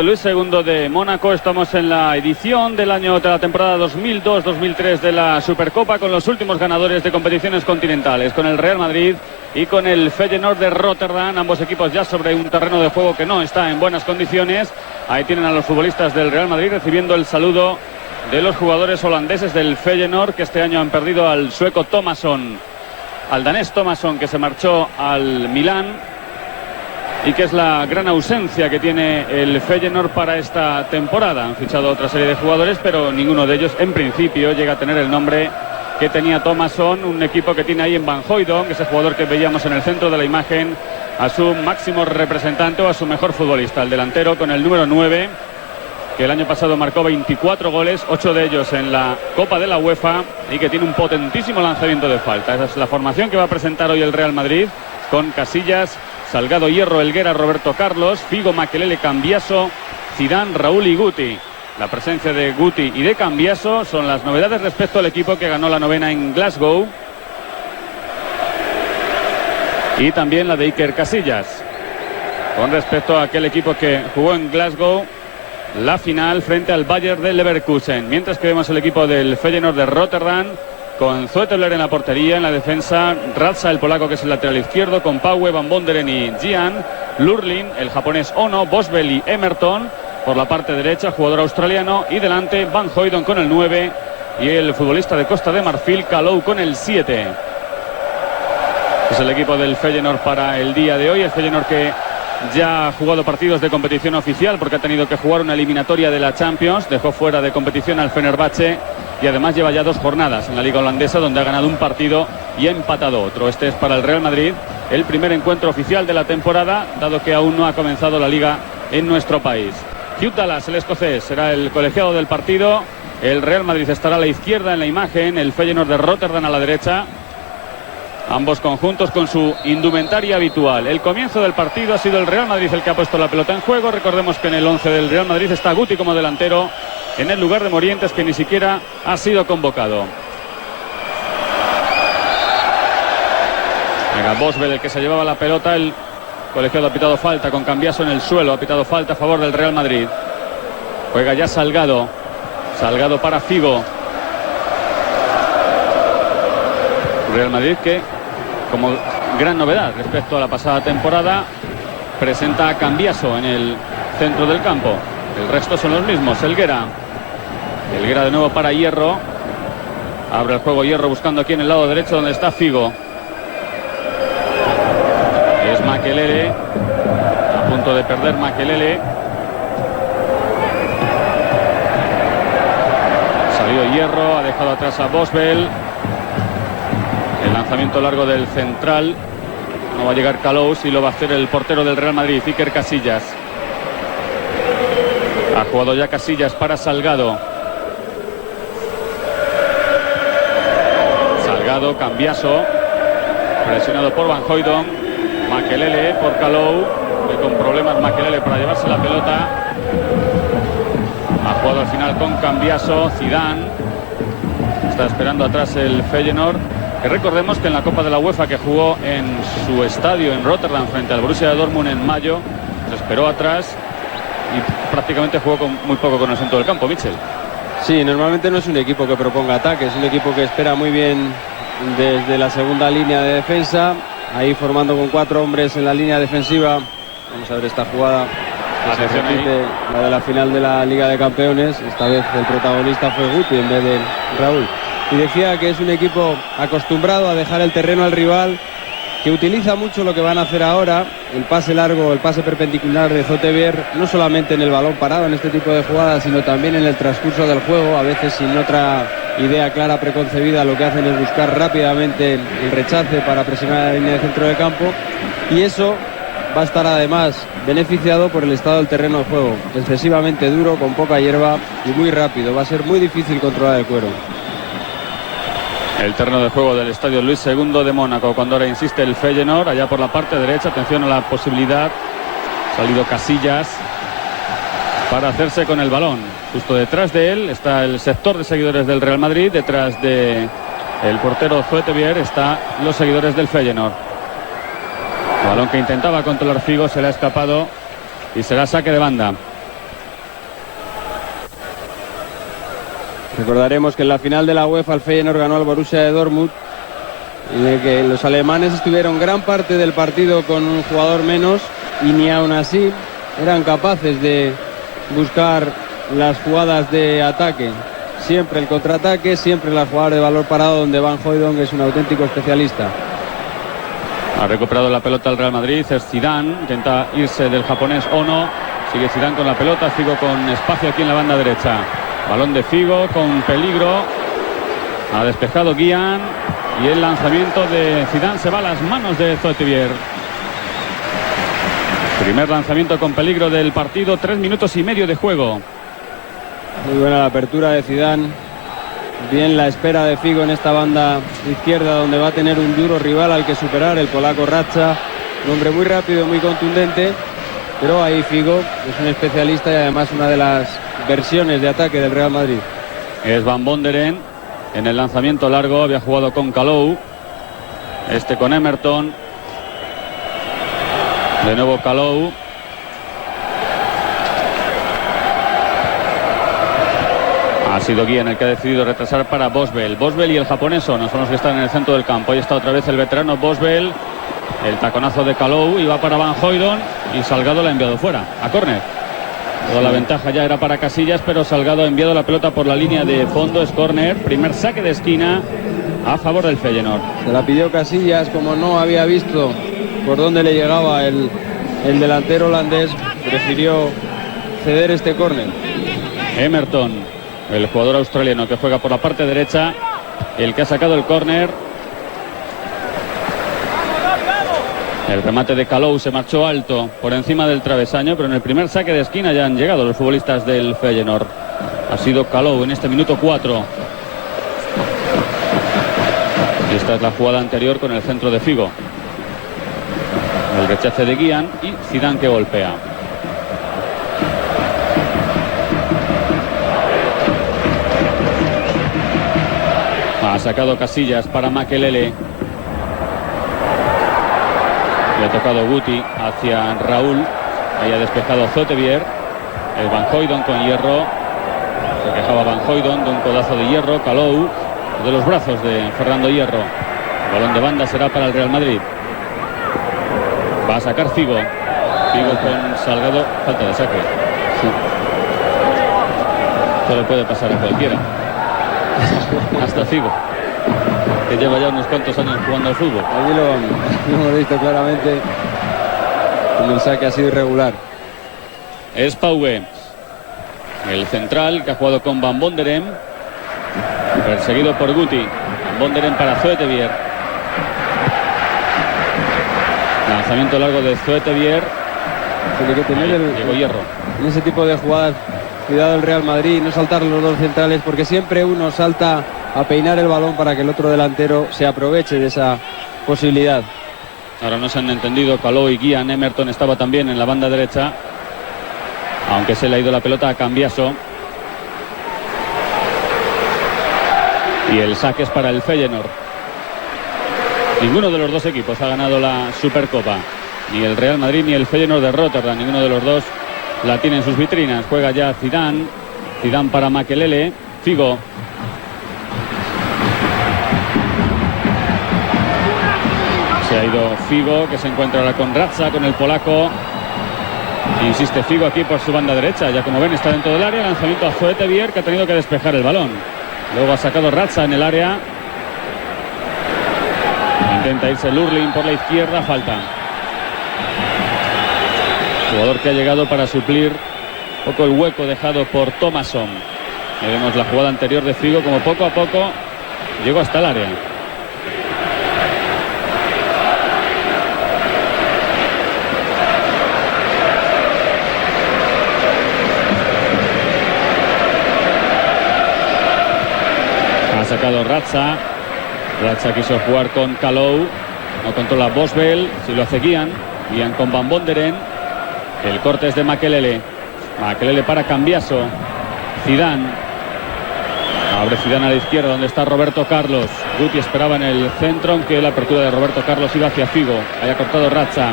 Luis II de Mónaco. Estamos en la edición del año de la temporada 2002-2003 de la Supercopa, con los últimos ganadores de competiciones continentales, con el Real Madrid y con el Feyenoord de Rotterdam, ambos equipos ya sobre un terreno de juego que no está en buenas condiciones. Ahí tienen a los futbolistas del Real Madrid recibiendo el saludo de los jugadores holandeses del Feyenoord, que este año han perdido al sueco Thomasson, al danés Thomasson, que se marchó al Milán, y que es la gran ausencia que tiene el Feyenoord para esta temporada. Han fichado otra serie de jugadores, pero ninguno de ellos en principio llega a tener el nombre que tenía Thomasson. Un equipo que tiene ahí en Van Hooijdonk, ese jugador que veíamos en el centro de la imagen, a su máximo representante o a su mejor futbolista, el delantero con el número 9, que el año pasado marcó 24 goles, 8 de ellos en la Copa de la UEFA, y que tiene un potentísimo lanzamiento de falta. Esa es la formación que va a presentar hoy el Real Madrid, con Casillas, Salgado, Hierro, Helguera, Roberto Carlos, Figo, Makelele, Cambiaso, Zidane, Raúl y Guti. La presencia de Guti y de Cambiaso son las novedades respecto al equipo que ganó la novena en Glasgow, y también la de Iker Casillas con respecto a aquel equipo que jugó en Glasgow la final frente al Bayer de Leverkusen. Mientras que vemos el equipo del Feyenoord de Rotterdam, con Zoeteler en la portería. En la defensa, Radza, el polaco, que es el lateral izquierdo, con Paue, Van Bonderen y Gian, Lurlin, el japonés Ono, Boswell y Emerton por la parte derecha, jugador australiano, y delante Van Hooijdonk con el 9 y el futbolista de Costa de Marfil, Kalou, con el 7. Es el equipo del Feyenoord para el día de hoy. El Feyenoord que ya ha jugado partidos de competición oficial porque ha tenido que jugar una eliminatoria de la Champions. Dejó fuera de competición al Fenerbahce y además lleva ya 2 jornadas en la Liga Holandesa, donde ha ganado un partido y ha empatado otro. Este es para el Real Madrid el primer encuentro oficial de la temporada, dado que aún no ha comenzado la Liga en nuestro país. Hugh Dallas, el escocés, será el colegiado del partido. El Real Madrid estará a la izquierda en la imagen, el Feyenoord de Rotterdam a la derecha. Ambos conjuntos con su indumentaria habitual. El comienzo del partido ha sido el Real Madrid el que ha puesto la pelota en juego. Recordemos que en el 11 del Real Madrid está Guti como delantero, en el lugar de Morientes, que ni siquiera ha sido convocado. Venga, Boswell, el que se llevaba la pelota. El colegiado ha pitado falta con Cambiaso en el suelo. Ha pitado falta a favor del Real Madrid. Juega ya Salgado. Salgado para Figo. Real Madrid que, como gran novedad respecto a la pasada temporada, presenta a Cambiaso en el centro del campo. El resto son los mismos. Helguera de nuevo para Hierro. Abre el juego Hierro buscando aquí en el lado derecho donde está Figo. Es Makelele, a punto de perder Makelele. Salió Hierro, ha dejado atrás a Boswell. El lanzamiento largo del central. No va a llegar Kalou, y lo va a hacer el portero del Real Madrid, Iker Casillas. Ha jugado ya Casillas para Salgado. Salgado, Cambiaso, presionado por Van Hooijdonk. Makelele por Kalou, que con problemas Makelele para llevarse la pelota. Ha jugado al final con Cambiaso. Zidane está esperando atrás el Feyenoord, que recordemos que en la Copa de la UEFA, que jugó en su estadio en Rotterdam frente al Borussia Dortmund en mayo, se esperó atrás y prácticamente jugó con muy poco con el centro del campo. Michel. Sí, normalmente no es un equipo que proponga ataque, es un equipo que espera muy bien desde la segunda línea de defensa, ahí formando con 4 hombres en la línea defensiva. Vamos a ver esta jugada, que se repite, la de la final de la Liga de Campeones. Esta vez el protagonista fue Guti en vez de Raúl. Y decía que es un equipo acostumbrado a dejar el terreno al rival, que utiliza mucho lo que van a hacer ahora, el pase largo, el pase perpendicular de Zoeteler, no solamente en el balón parado en este tipo de jugadas, sino también en el transcurso del juego, a veces sin otra idea clara preconcebida. Lo que hacen es buscar rápidamente el rechace para presionar la línea de centro de campo, y eso va a estar además beneficiado por el estado del terreno de juego, excesivamente duro, con poca hierba y muy rápido. Va a ser muy difícil controlar el cuero. El terreno de juego del estadio Luis II de Mónaco, cuando ahora insiste el Feyenoord, allá por la parte derecha. Atención a la posibilidad. Ha salido Casillas para hacerse con el balón. Justo detrás de él está el sector de seguidores del Real Madrid. Detrás de el portero Zoeteler están los seguidores del Feyenoord. Balón que intentaba controlar Figo, se le ha escapado y será saque de banda. Recordaremos que en la final de la UEFA el Feyenoord ganó al Borussia de Dortmund, en el que los alemanes estuvieron gran parte del partido con un jugador menos y ni aún así eran capaces de buscar las jugadas de ataque. Siempre el contraataque, siempre las jugadas de valor parado, donde Van Hooijdonk es un auténtico especialista. Ha recuperado la pelota el Real Madrid, es Zidane, intenta irse del japonés Ono, sigue Zidane con la pelota, Figo con espacio aquí en la banda derecha. Balón de Figo con peligro, ha despejado Guian y el lanzamiento de Zidane se va a las manos de Zoetivier. Primer lanzamiento con peligro del partido, 3 minutos y medio de juego. Muy buena la apertura de Zidane. Bien la espera de Figo en esta banda izquierda, donde va a tener un duro rival al que superar, el polaco Ratza. Un hombre muy rápido, muy contundente. Pero ahí Figo es un especialista y además una de las versiones de ataque del Real Madrid. Es Van Bonderen en el lanzamiento largo, había jugado con Kalou. Este con Emerton. De nuevo Kalou. Ha sido Guian el que ha decidido retrasar para Boswell. Boswell y el japonés Ono son los que están en el centro del campo. Ahí está otra vez el veterano Boswell. El taconazo de Kalou y va para Van Hooijdonk. Y Salgado la ha enviado fuera, a córner. Toda la ventaja ya era para Casillas, pero Salgado ha enviado la pelota por la línea de fondo. Es córner. Primer saque de esquina a favor del Feyenoord. Se la pidió Casillas, como no había visto por dónde le llegaba el delantero holandés, prefirió ceder este córner. Emerton, el jugador australiano que juega por la parte derecha, el que ha sacado el córner. El remate de Kalou se marchó alto por encima del travesaño, pero en el primer saque de esquina ya han llegado los futbolistas del Feyenoord. Ha sido Kalou en este minuto 4. Y esta es la jugada anterior con el centro de Figo. El rechace de Guian y Zidane que golpea. Ha sacado Casillas para Makelele. Le ha tocado Guti hacia Raúl. Ahí ha despejado Zoetivier. El Van Hooijdonk con Hierro. Se quejaba Van Hooijdonk de un codazo de Hierro. Kalou de los brazos de Fernando Hierro. El balón de banda será para el Real Madrid. Va a sacar Figo. Figo con Salgado. Falta de saque. Sí. Esto le puede pasar a cualquiera. Hasta Figo, que lleva ya unos cuantos años jugando al fútbol. Allí lo hemos visto claramente. El saque ha sido irregular. Es Pauwe, el central que ha jugado con Van Bonderen, perseguido por Guti. Van Bonderen para Zoetivier. Lanzamiento largo de Zoetivier. Tiene que tener llegó Hierro. En ese tipo de jugadas, cuidado el Real Madrid, no saltar los dos centrales, porque siempre uno salta a peinar el balón para que el otro delantero se aproveche de esa posibilidad. Ahora no se han entendido. Kalou y Guian. Emerton estaba también en la banda derecha, aunque se le ha ido la pelota a Cambiaso. Y el saque es para el Feyenoord. Ninguno de los dos equipos ha ganado la Supercopa. Ni el Real Madrid ni el Feyenoord de Rotterdam. Ninguno de los dos la tiene en sus vitrinas. Juega ya Zidane. Zidane para Makelele. Figo. Se ha ido Figo, que se encuentra ahora con Ratza, con el polaco. Insiste Figo aquí por su banda derecha. Ya como ven está dentro del área. Lanzamiento a Zoetivier, que ha tenido que despejar el balón. Luego ha sacado Ratza en el área. Intenta irse Lurling por la izquierda. Falta. Jugador que ha llegado para suplir un poco el hueco dejado por Thomasson. Y vemos la jugada anterior de Figo, como poco a poco llegó hasta el área. Ha sacado Ratza. Ratza quiso jugar con Kalou. No controla Boswell. Si lo hace Guian. Guian con Van Bonderen. El corte es de Makelele. Makelele para Cambiaso. Zidane. Abre Zidane a la izquierda, donde está Roberto Carlos. Guti esperaba en el centro, aunque la apertura de Roberto Carlos iba hacia Figo. Haya cortado Ratza.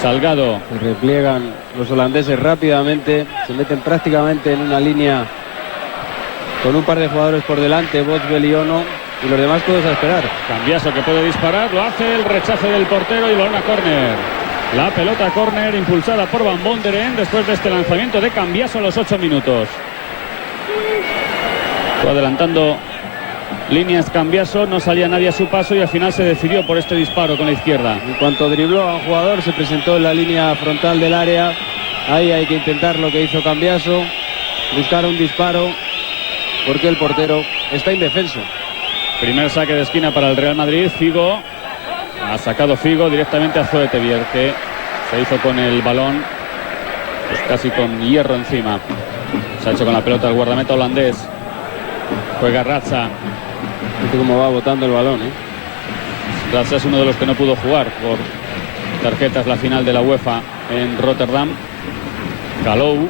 Salgado. Se repliegan los holandeses rápidamente. Se meten prácticamente en una línea con un par de jugadores por delante, Boswell y Ono, y los demás todos a esperar. Cambiaso que puede disparar, lo hace, el rechace del portero y balón a córner. La pelota a córner impulsada por Van Bonderen después de este lanzamiento de Cambiaso a los 8 minutos. Fue adelantando líneas Cambiaso, no salía nadie a su paso y al final se decidió por este disparo con la izquierda. En cuanto dribló a un jugador, se presentó en la línea frontal del área. Ahí hay que intentar lo que hizo Cambiaso, buscar un disparo, porque el portero está indefenso. Primer saque de esquina para el Real Madrid. Figo, ha sacado Figo directamente a Zoetebier, que se hizo con el balón pues casi con hierro encima. Se ha hecho con la pelota el guardameta holandés. Juega Ratza. Fíjate cómo va botando el balón, Ratza es uno de los que no pudo jugar por tarjetas la final de la UEFA en Rotterdam. Kalou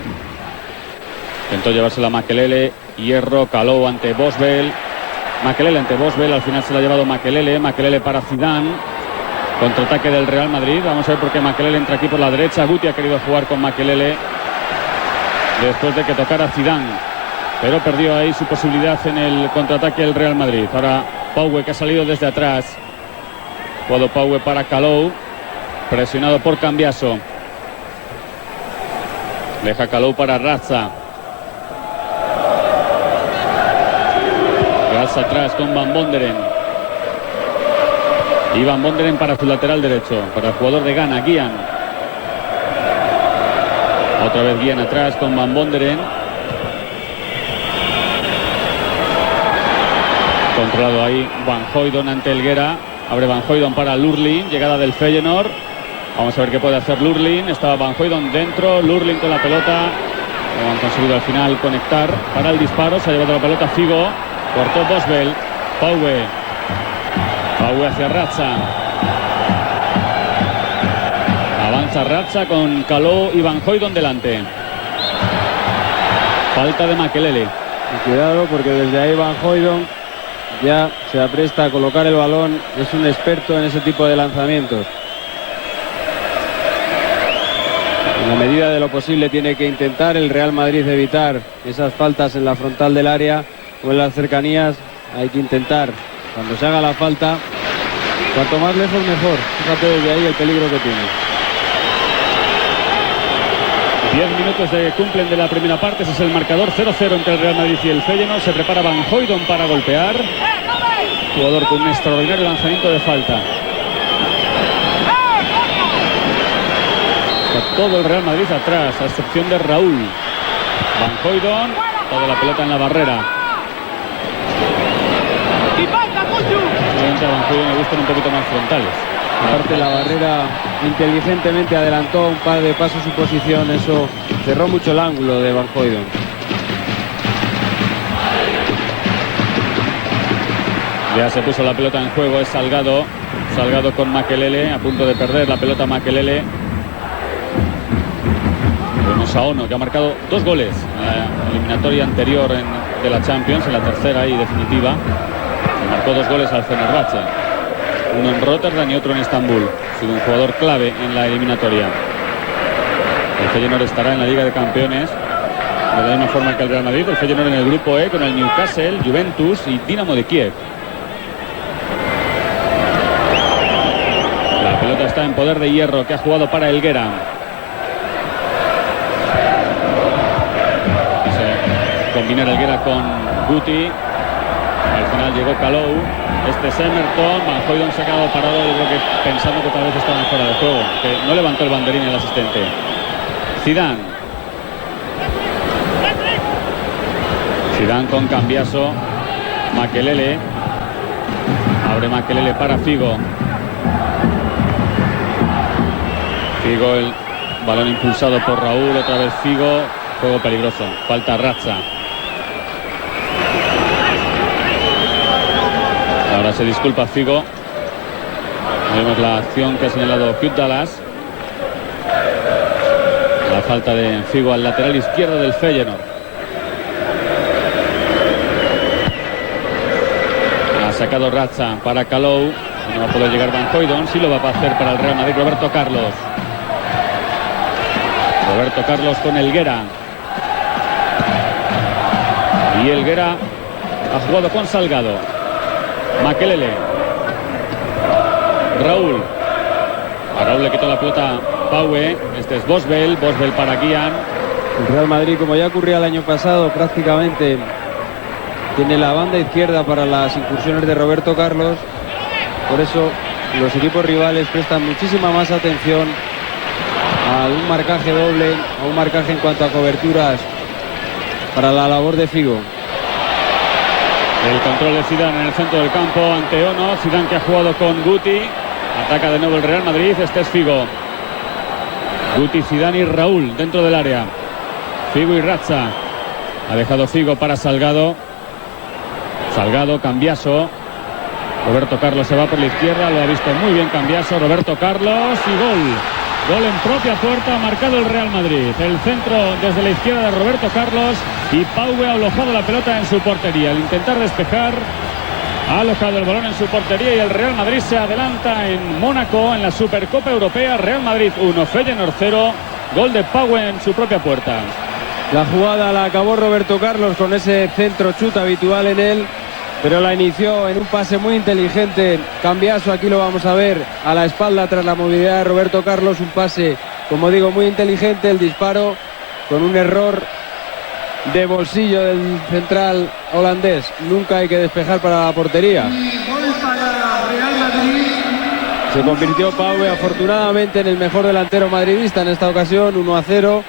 intentó llevársela a Makelele. Hierro, Kalou ante Boswell. Makelele ante Boswell, al final se la ha llevado Makelele. Makelele para Zidane. Contraataque del Real Madrid. Vamos a ver por qué Makelele entra aquí por la derecha. Guti ha querido jugar con Makelele después de que tocara Zidane, pero perdió ahí su posibilidad en el contraataque del Real Madrid. Ahora Pauwe, que ha salido desde atrás. Jugado Pauwe para Kalou, presionado por Cambiaso. Deja Kalou para Ratza. Ratza atrás con Van Bonderen. Y Van Bonderen para su lateral derecho, para el jugador de Ghana, Guian. Otra vez Guian atrás con Van Bonderen. Controlado ahí Van Hooijdonk ante Helguera. Abre Van Hooijdonk para Lurlin. Llegada del Feyenoord. Vamos a ver qué puede hacer Lurlin. Estaba Van Hooijdonk dentro. Lurlin con la pelota. No han conseguido al final conectar para el disparo. Se ha llevado la pelota Figo. Cortó Boswell. Pauwe. Pauwe hacia Ratza. Avanza Ratza con Kalou y Van Hooijdonk delante. Falta de Makelele. Y cuidado, porque desde ahí Van Hooijdonk ya se apresta a colocar el balón. Es un experto en ese tipo de lanzamientos. En la medida de lo posible tiene que intentar el Real Madrid evitar esas faltas en la frontal del área o en las cercanías. Hay que intentar, cuando se haga la falta, cuanto más lejos mejor. Fíjate desde ahí el peligro que tiene. 10 minutos de cumplen de la primera parte. Ese es el marcador, 0-0 entre el Real Madrid y el Feyenoord. Se prepara Van Hooijdonk para golpear. Jugador con un extraordinario lanzamiento de falta. Está todo el Real Madrid atrás, a excepción de Raúl. Van Hooijdonk, toda la pelota en la barrera. Obviamente a Van Hooijdonk le gustan un poquito más frontales. Aparte, la barrera inteligentemente adelantó un par de pasos su posición. Eso cerró mucho el ángulo de Van Hooijdonk. Ya se puso la pelota en juego, es Salgado. Salgado con Makelele, a punto de perder la pelota Makelele. Vemos a Ono, que ha marcado 2 goles en la eliminatoria anterior de la Champions, en la tercera y definitiva. Marcó 2 goles al Fenerbahce. Uno en Rotterdam y otro en Estambul. Ha sido un jugador clave en la eliminatoria. El Feyenoord estará en la Liga de Campeones de la misma forma que el Real Madrid. El Feyenoord en el grupo E con el Newcastle, Juventus y Dinamo de Kiev. La pelota está en poder de Hierro, que ha jugado para Helguera. Se combina Helguera con Guti. Al final llegó Kalou. Este es Emerton. Van Hooijdonk se ha quedado parado, yo creo que pensando que tal vez estaban fuera de juego, que no levantó el banderín el asistente. Zidane. Zidane con Cambiaso. Makelele. Abre Makelele para Figo. Figo, el balón impulsado por Raúl. Otra vez Figo. Juego peligroso. Falta Ratza. Ahora se disculpa Figo. Vemos la acción que ha señalado Hugh Dallas. La falta de Figo al lateral izquierdo del Feyenoord. Ha sacado Ratza para Kalou. No va a poder llegar Van Hooijdonk. Sí lo va a hacer para el Real Madrid Roberto Carlos. Roberto Carlos con Helguera. Y Helguera ha jugado con Salgado. Makelele. Raúl. A Raúl le quitó la pelota Paue. Este es Bosbel. Bosbel para Guian. El Real Madrid, como ya ocurría el año pasado, prácticamente tiene la banda izquierda para las incursiones de Roberto Carlos. Por eso los equipos rivales prestan muchísima más atención a un marcaje doble, a un marcaje en cuanto a coberturas para la labor de Figo. El control de Zidane en el centro del campo ante Ono. Zidane, que ha jugado con Guti. Ataca de nuevo el Real Madrid. Este es Figo. Guti, Zidane y Raúl dentro del área. Figo y Ratza. Ha dejado Figo para Salgado. Salgado, Cambiaso. Roberto Carlos se va por la izquierda. Lo ha visto muy bien Cambiaso. Roberto Carlos y gol. Gol en propia puerta, ha marcado el Real Madrid. El centro desde la izquierda de Roberto Carlos y Paue ha alojado la pelota en su portería. Al intentar despejar, ha alojado el balón en su portería y el Real Madrid se adelanta en Mónaco en la Supercopa Europea. Real Madrid 1, Feyenoord 0. Gol de Paue en su propia puerta. La jugada la acabó Roberto Carlos con ese centro chut habitual en él, pero la inició en un pase muy inteligente Cambiaso. Aquí lo vamos a ver a la espalda tras la movilidad de Roberto Carlos. Un pase, como digo, muy inteligente. El disparo con un error de bolsillo del central holandés. Nunca hay que despejar para la portería. Se convirtió Paue afortunadamente en el mejor delantero madridista en esta ocasión. 1-0.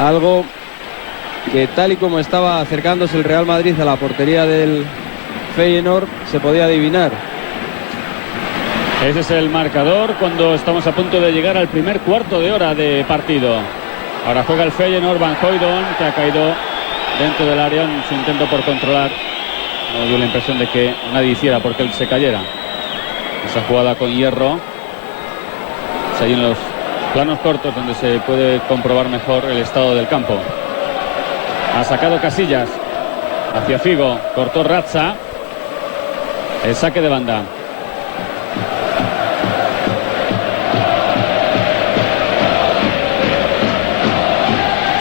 Algo que, tal y como estaba acercándose el Real Madrid a la portería del Feyenoord, se podía adivinar. Ese es el marcador cuando estamos a punto de llegar al primer cuarto de hora de partido. Ahora juega el Feyenoord. Van Hooijdonk, que ha caído dentro del área en su intento por controlar. No dio la impresión de que nadie hiciera porque él se cayera. Esa jugada con Hierro. Es ahí en los planos cortos donde se puede comprobar mejor el estado del campo. Ha sacado Casillas hacia Figo, cortó Ratza. El saque de banda.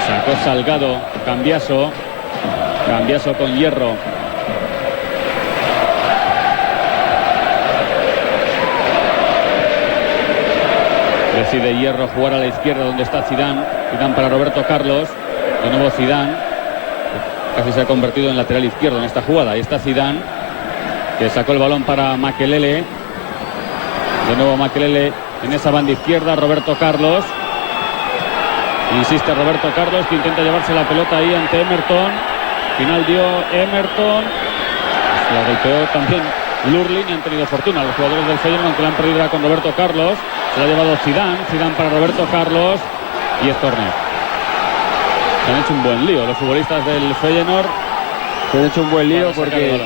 Sacó Salgado, Cambiaso. Cambiaso con Hierro. Decide Hierro jugar a la izquierda donde está Zidane. Zidane para Roberto Carlos. De nuevo Zidane. Casi se ha convertido en lateral izquierdo en esta jugada. Ahí está Zidane, que sacó el balón para Makelele. De nuevo Makelele en esa banda izquierda. Roberto Carlos. Insiste Roberto Carlos, que intenta llevarse la pelota ahí ante Emerton. Final dio Emerton. Se la golpeó también Lurlin y han tenido fortuna los jugadores del Feyenoord, aunque la han perdido con Roberto Carlos. Se la ha llevado Zidane. Zidane para Roberto Carlos. Y es córner. Se han hecho un buen lío los futbolistas del Feyenoord. Se han hecho un buen lío porque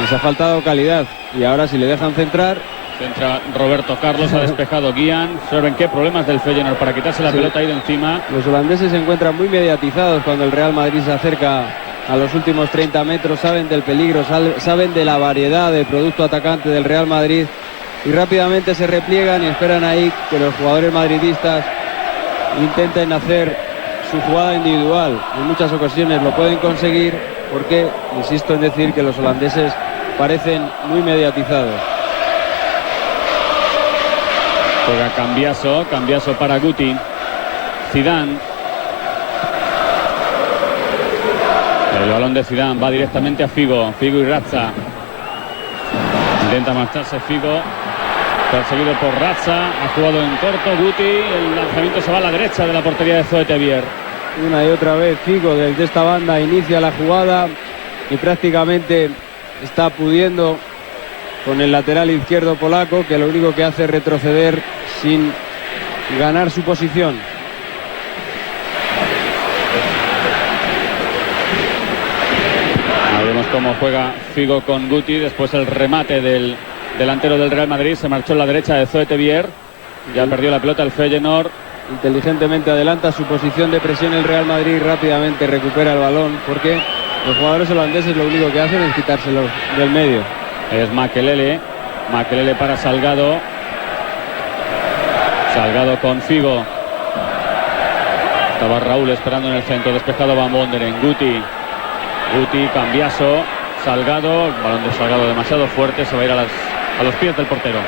les ha faltado calidad. Y ahora, si le dejan centrar. Centra Roberto Carlos, ha despejado Guian. ¿Saben qué problemas del Feyenoord para quitarse la pelota ahí de encima? Los holandeses se encuentran muy mediatizados cuando el Real Madrid se acerca a los últimos 30 metros. Saben del peligro, saben de la variedad de producto atacante del Real Madrid. Y rápidamente se repliegan y esperan ahí que los jugadores madridistas intenten hacer su jugada individual. En muchas ocasiones lo pueden conseguir porque, insisto en decir, que los holandeses parecen muy mediatizados. Juega Cambiaso, Cambiaso para Guti. Zidane. El balón de Zidane va directamente a Figo. Figo y Ratza. Intenta marcharse Figo. Perseguido por Ratza. Ha jugado en corto Guti. El lanzamiento se va a la derecha de la portería de Zoetebier. Una y otra vez Figo desde esta banda inicia la jugada y prácticamente está pudiendo con el lateral izquierdo polaco, que lo único que hace es retroceder sin ganar su posición. Ahí vemos cómo juega Figo con Guti. Después el remate del delantero del Real Madrid. Se marchó a la derecha de Zoetebier. Ya perdió la pelota el Feyenoord. Inteligentemente adelanta su posición de presión el Real Madrid. Rápidamente recupera el balón porque los jugadores holandeses lo único que hacen es quitárselo del medio. Es Makelele. Makelele para Salgado. Salgado con Figo. Estaba Raúl esperando en el centro, despejado Van Wonderen. Guti, Cambiaso, Salgado, el balón de Salgado demasiado fuerte, se va a ir a los pies del portero.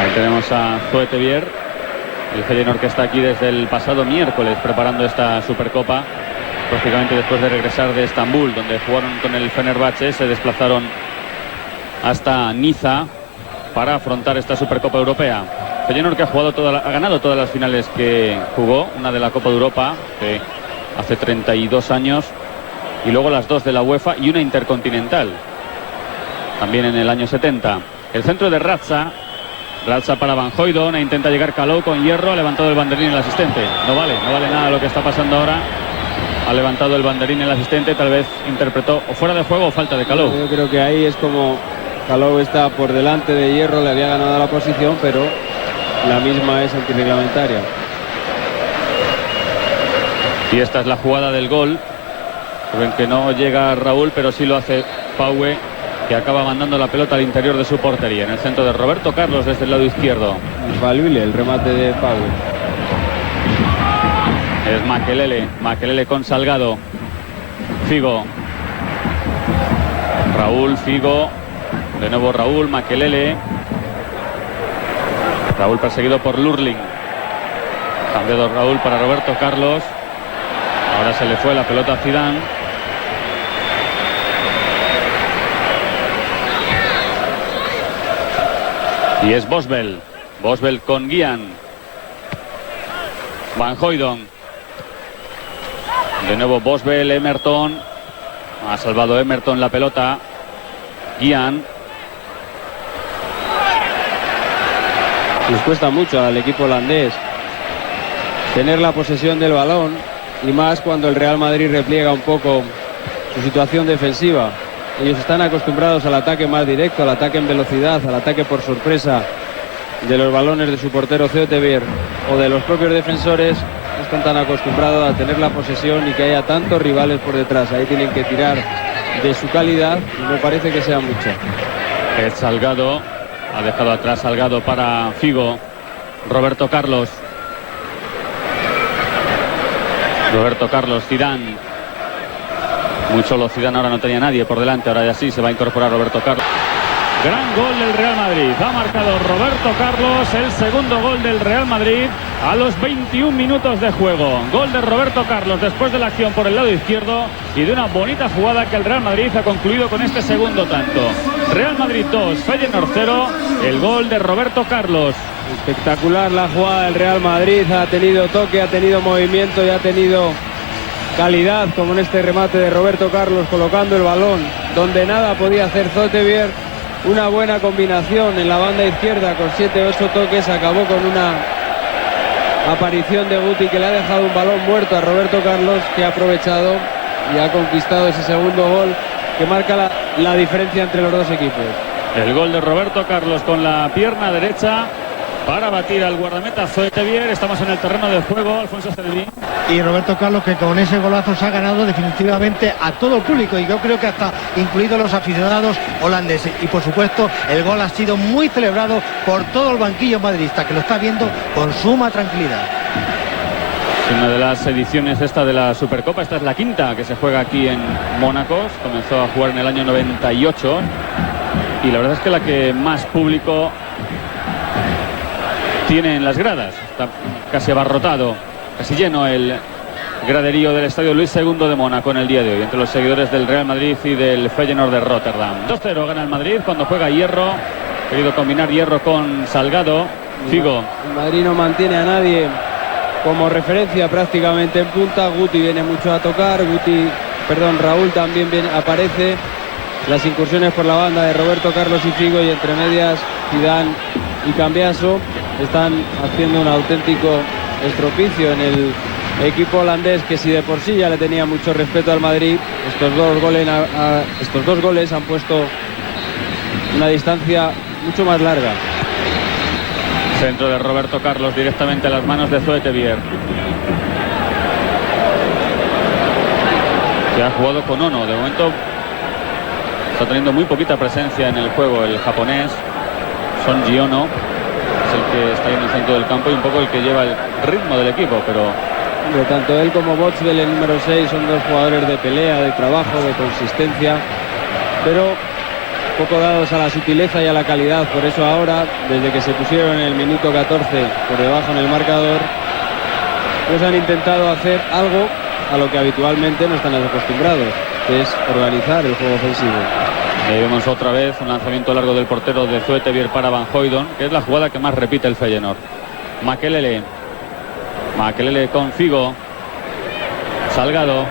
Ahí tenemos a Zoetebier, el Feyenoord que está aquí desde el pasado miércoles preparando esta Supercopa. Prácticamente después de regresar de Estambul, donde jugaron con el Fenerbahce, se desplazaron hasta Niza para afrontar esta Supercopa Europea. Feyenoord que ha ganado todas las finales que jugó, una de la Copa de Europa de hace 32 años y luego las 2 de la UEFA y una intercontinental también en el año 70. El centro de Ratza para Van Hooijdonk, e intenta llegar Calou con hierro, ha levantado el banderín el asistente. No vale nada lo que está pasando ahora. Ha levantado el banderín el asistente, tal vez interpretó o fuera de juego o falta de Calou. Yo creo que ahí es como Calou está por delante de Hierro, le había ganado la posición, pero la misma es antirreglamentaria. Y esta es la jugada del gol. Ven que no llega Raúl, pero sí lo hace Paue, que acaba mandando la pelota al interior de su portería. En el centro de Roberto Carlos desde el lado izquierdo. Infalible el remate de Paue. Es Makelele con Salgado. Figo. Raúl, Figo. De nuevo Raúl, Makelele. Raúl perseguido por Lurling. Cambiado Raúl para Roberto Carlos. Ahora se le fue la pelota a Zidane. Y es Boswell. Boswell con Guian. Van Hooijdonk. De nuevo Boswell, Emerton. Ha salvado Emerton la pelota. Guian. Les cuesta mucho al equipo holandés tener la posesión del balón, y más cuando el Real Madrid repliega un poco su situación defensiva. Ellos están acostumbrados al ataque más directo, al ataque en velocidad, al ataque por sorpresa de los balones de su portero Zoetebier o de los propios defensores. No están tan acostumbrados a tener la posesión y que haya tantos rivales por detrás. Ahí tienen que tirar de su calidad y me parece que sea mucho. Es Salgado, ha dejado atrás Salgado para Figo. Roberto Carlos, Zidane. Muy solo Zidane, ahora no tenía nadie por delante, ahora ya sí se va a incorporar Roberto Carlos. Gran gol del Real Madrid, ha marcado Roberto Carlos, el segundo gol del Real Madrid a los 21 minutos de juego. Gol de Roberto Carlos después de la acción por el lado izquierdo y de una bonita jugada que el Real Madrid ha concluido con este segundo tanto. Real Madrid 2, Feyenoord 0, el gol de Roberto Carlos. Espectacular la jugada del Real Madrid, ha tenido toque, ha tenido movimiento y ha tenido calidad, como en este remate de Roberto Carlos, colocando el balón donde nada podía hacer Zoetebier. Una buena combinación en la banda izquierda con 7-8 toques, acabó con una aparición de Guti que le ha dejado un balón muerto a Roberto Carlos, que ha aprovechado y ha conquistado ese segundo gol que marca la diferencia entre los dos equipos. El gol de Roberto Carlos con la pierna derecha para batir al guardameta Zoetebier. Estamos en el terreno de juego, Alfonso Celedín. Y Roberto Carlos, que con ese golazo se ha ganado definitivamente a todo el público, y yo creo que hasta incluidos los aficionados holandeses. Y por supuesto el gol ha sido muy celebrado por todo el banquillo madridista, que lo está viendo con suma tranquilidad. Una de las ediciones esta de la Supercopa, esta es la quinta que se juega aquí en Mónaco. Comenzó a jugar en el año 98 y la verdad es que la que más público tiene en las gradas. Está casi abarrotado, casi lleno el graderío del estadio Luis II de Mónaco en el día de hoy, entre los seguidores del Real Madrid y del Feyenoord de Rotterdam. 2-0 gana el Madrid cuando juega Hierro. Ha querido combinar Hierro con Salgado. Figo. El Madrid no mantiene a nadie como referencia prácticamente en punta. Guti viene mucho a tocar. Raúl también aparece. Las incursiones por la banda de Roberto Carlos y Figo, y entre medias Zidane y Cambiaso están haciendo un auténtico estropicio en el equipo holandés, que si de por sí ya le tenía mucho respeto al Madrid, estos dos goles han puesto una distancia mucho más larga. Centro de Roberto Carlos directamente a las manos de Zoetebier. que ha jugado con Ono. De momento está teniendo muy poquita presencia en el juego el japonés. Sonji Ono es el que está ahí en el centro del campo y un poco el que lleva el ritmo del equipo, pero tanto él como Botzbel, el número 6, son dos jugadores de pelea, de trabajo, de consistencia, pero poco dados a la sutileza y a la calidad. Por eso ahora, desde que se pusieron en el minuto 14 por debajo en el marcador, pues han intentado hacer algo a lo que habitualmente no están acostumbrados, que es organizar el juego ofensivo. Ahí vemos otra vez un lanzamiento largo del portero de Zoetebier para Van Hooijdonk, que es la jugada que más repite el Feyenoord. Makelele con Figo. Salgado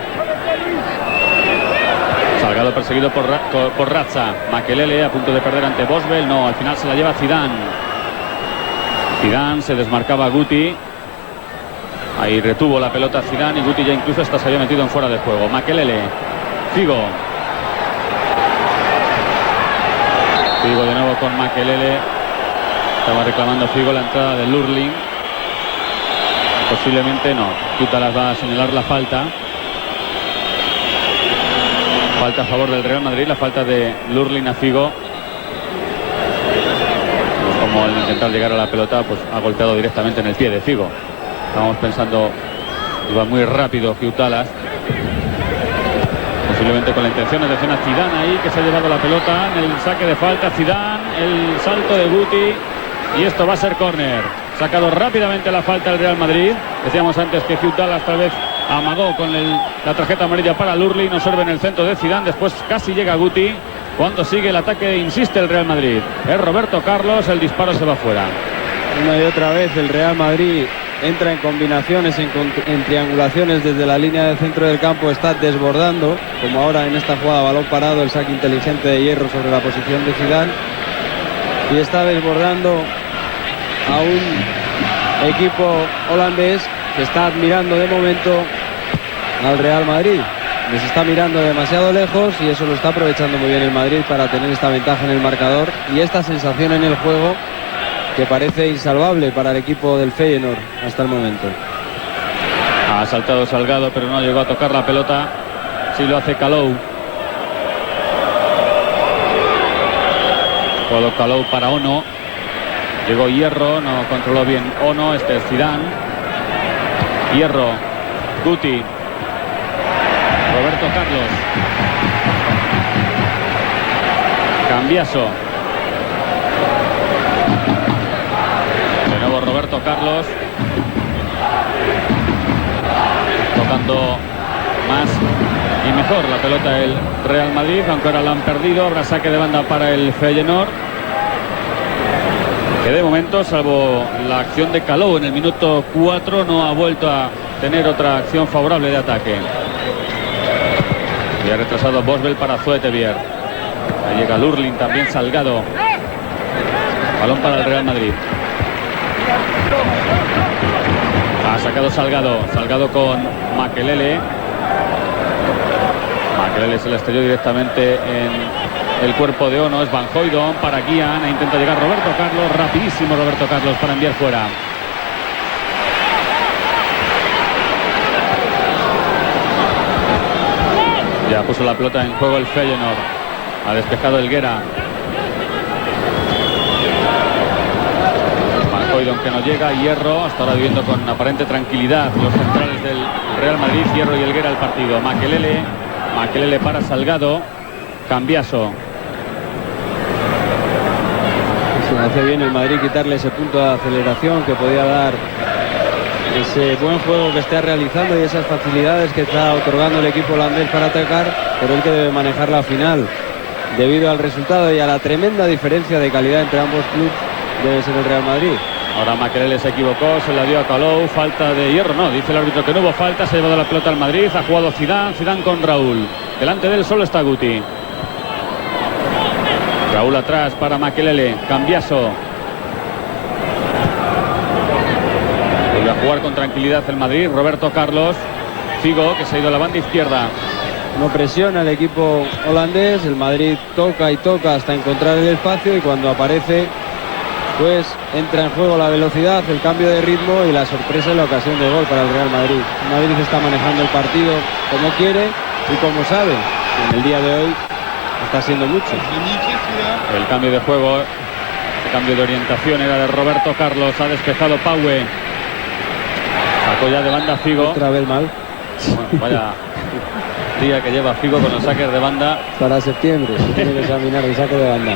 perseguido por Ratza. Makelele a punto de perder ante Boswell. No, al final se la lleva Zidane. Zidane se desmarcaba a Guti. Ahí retuvo la pelota Zidane y Guti ya incluso hasta se había metido en fuera de juego. Makelele. Figo de nuevo con Makelele. Estaba reclamando Figo la entrada de Lurling. Posiblemente no. Kutalas va a señalar la falta. Falta a favor del Real Madrid, la falta de Lurling a Figo. Pues como al intentar llegar a la pelota, pues ha golpeado directamente en el pie de Figo. Estamos pensando, iba muy rápido Kutalas. Posiblemente con la intención. Atención a Zidane ahí, que se ha llevado la pelota en el saque de falta. Zidane, el salto de Guti. Y esto va a ser córner. Sacado rápidamente la falta del Real Madrid. Decíamos antes que Kutalas tal vez amagó con la tarjeta amarilla para Lurling. Observa en el centro de Zidane. Después casi llega Guti. Cuando sigue el ataque insiste el Real Madrid. Es Roberto Carlos. El disparo se va fuera. Una y otra vez el Real Madrid entra en combinaciones, en triangulaciones desde la línea del centro del campo. Está desbordando, como ahora en esta jugada, balón parado, el saque inteligente de Hierro sobre la posición de Zidane. Y está desbordando a un equipo holandés que está admirando de momento al Real Madrid. Les está mirando demasiado lejos y eso lo está aprovechando muy bien el Madrid para tener esta ventaja en el marcador y esta sensación en el juego que parece insalvable para el equipo del Feyenoord hasta el momento. Ha saltado Salgado, pero no llegó a tocar la pelota. Sí lo hace Kalou. Jugó Kalou para Ono. Llegó Hierro, no controló bien Ono. Este es Zidane. Hierro, Guti, Roberto Carlos, Cambiaso. De nuevo Roberto Carlos. Tocando más y mejor la pelota el Real Madrid, aunque ahora la han perdido. Habrá saque de banda para el Feyenoord, que de momento, salvo la acción de Kalou en el minuto 4, no ha vuelto a tener otra acción favorable de ataque. Y ha retrasado Boswell para Zoetebier. Ahí llega Lurling, también Salgado. Balón para el Real Madrid. Ha sacado Salgado con Makelele. Makelele se le estrelló directamente en el cuerpo de Ono. Es Van Hooijdonk para Guian. Intenta llegar Roberto Carlos. Rapidísimo Roberto Carlos para enviar fuera. Ya puso la pelota en juego el Feyenoord. Ha despejado Helguera. Van Hooijdonk que no llega. Hierro hasta ahora viviendo con aparente tranquilidad los centrales del Real Madrid. Hierro y Helguera el partido. Makelele para Salgado. Cambiaso. Se hace bien el Madrid quitarle ese punto de aceleración que podía dar ese buen juego que está realizando y esas facilidades que está otorgando el equipo holandés para atacar, pero el que debe manejar la final debido al resultado y a la tremenda diferencia de calidad entre ambos clubes debe ser el Real Madrid. Ahora Makelele se equivocó, se la dio a Kalou. Falta de Hierro, no, dice el árbitro que no hubo falta. Se ha llevado la pelota al Madrid, ha jugado Zidane con Raúl. Delante de él solo está Guti. Raúl atrás para Makelele. Cambiaso. Vuelve a jugar con tranquilidad el Madrid. Roberto Carlos. Figo, que se ha ido a la banda izquierda. No presiona el equipo holandés. El Madrid toca y toca hasta encontrar el espacio y cuando aparece, pues entra en juego la velocidad, el cambio de ritmo y la sorpresa en la ocasión de gol para el Real Madrid. El Madrid está manejando el partido como quiere, y como sabe, en el día de hoy está siendo mucho. El cambio de juego, el cambio de orientación era de Roberto Carlos. Ha despejado Paue. Sacó ya de banda Figo. Otra vez mal. Bueno, vaya día que lleva Figo con los saques de banda. Para septiembre tiene que examinar el saque de banda.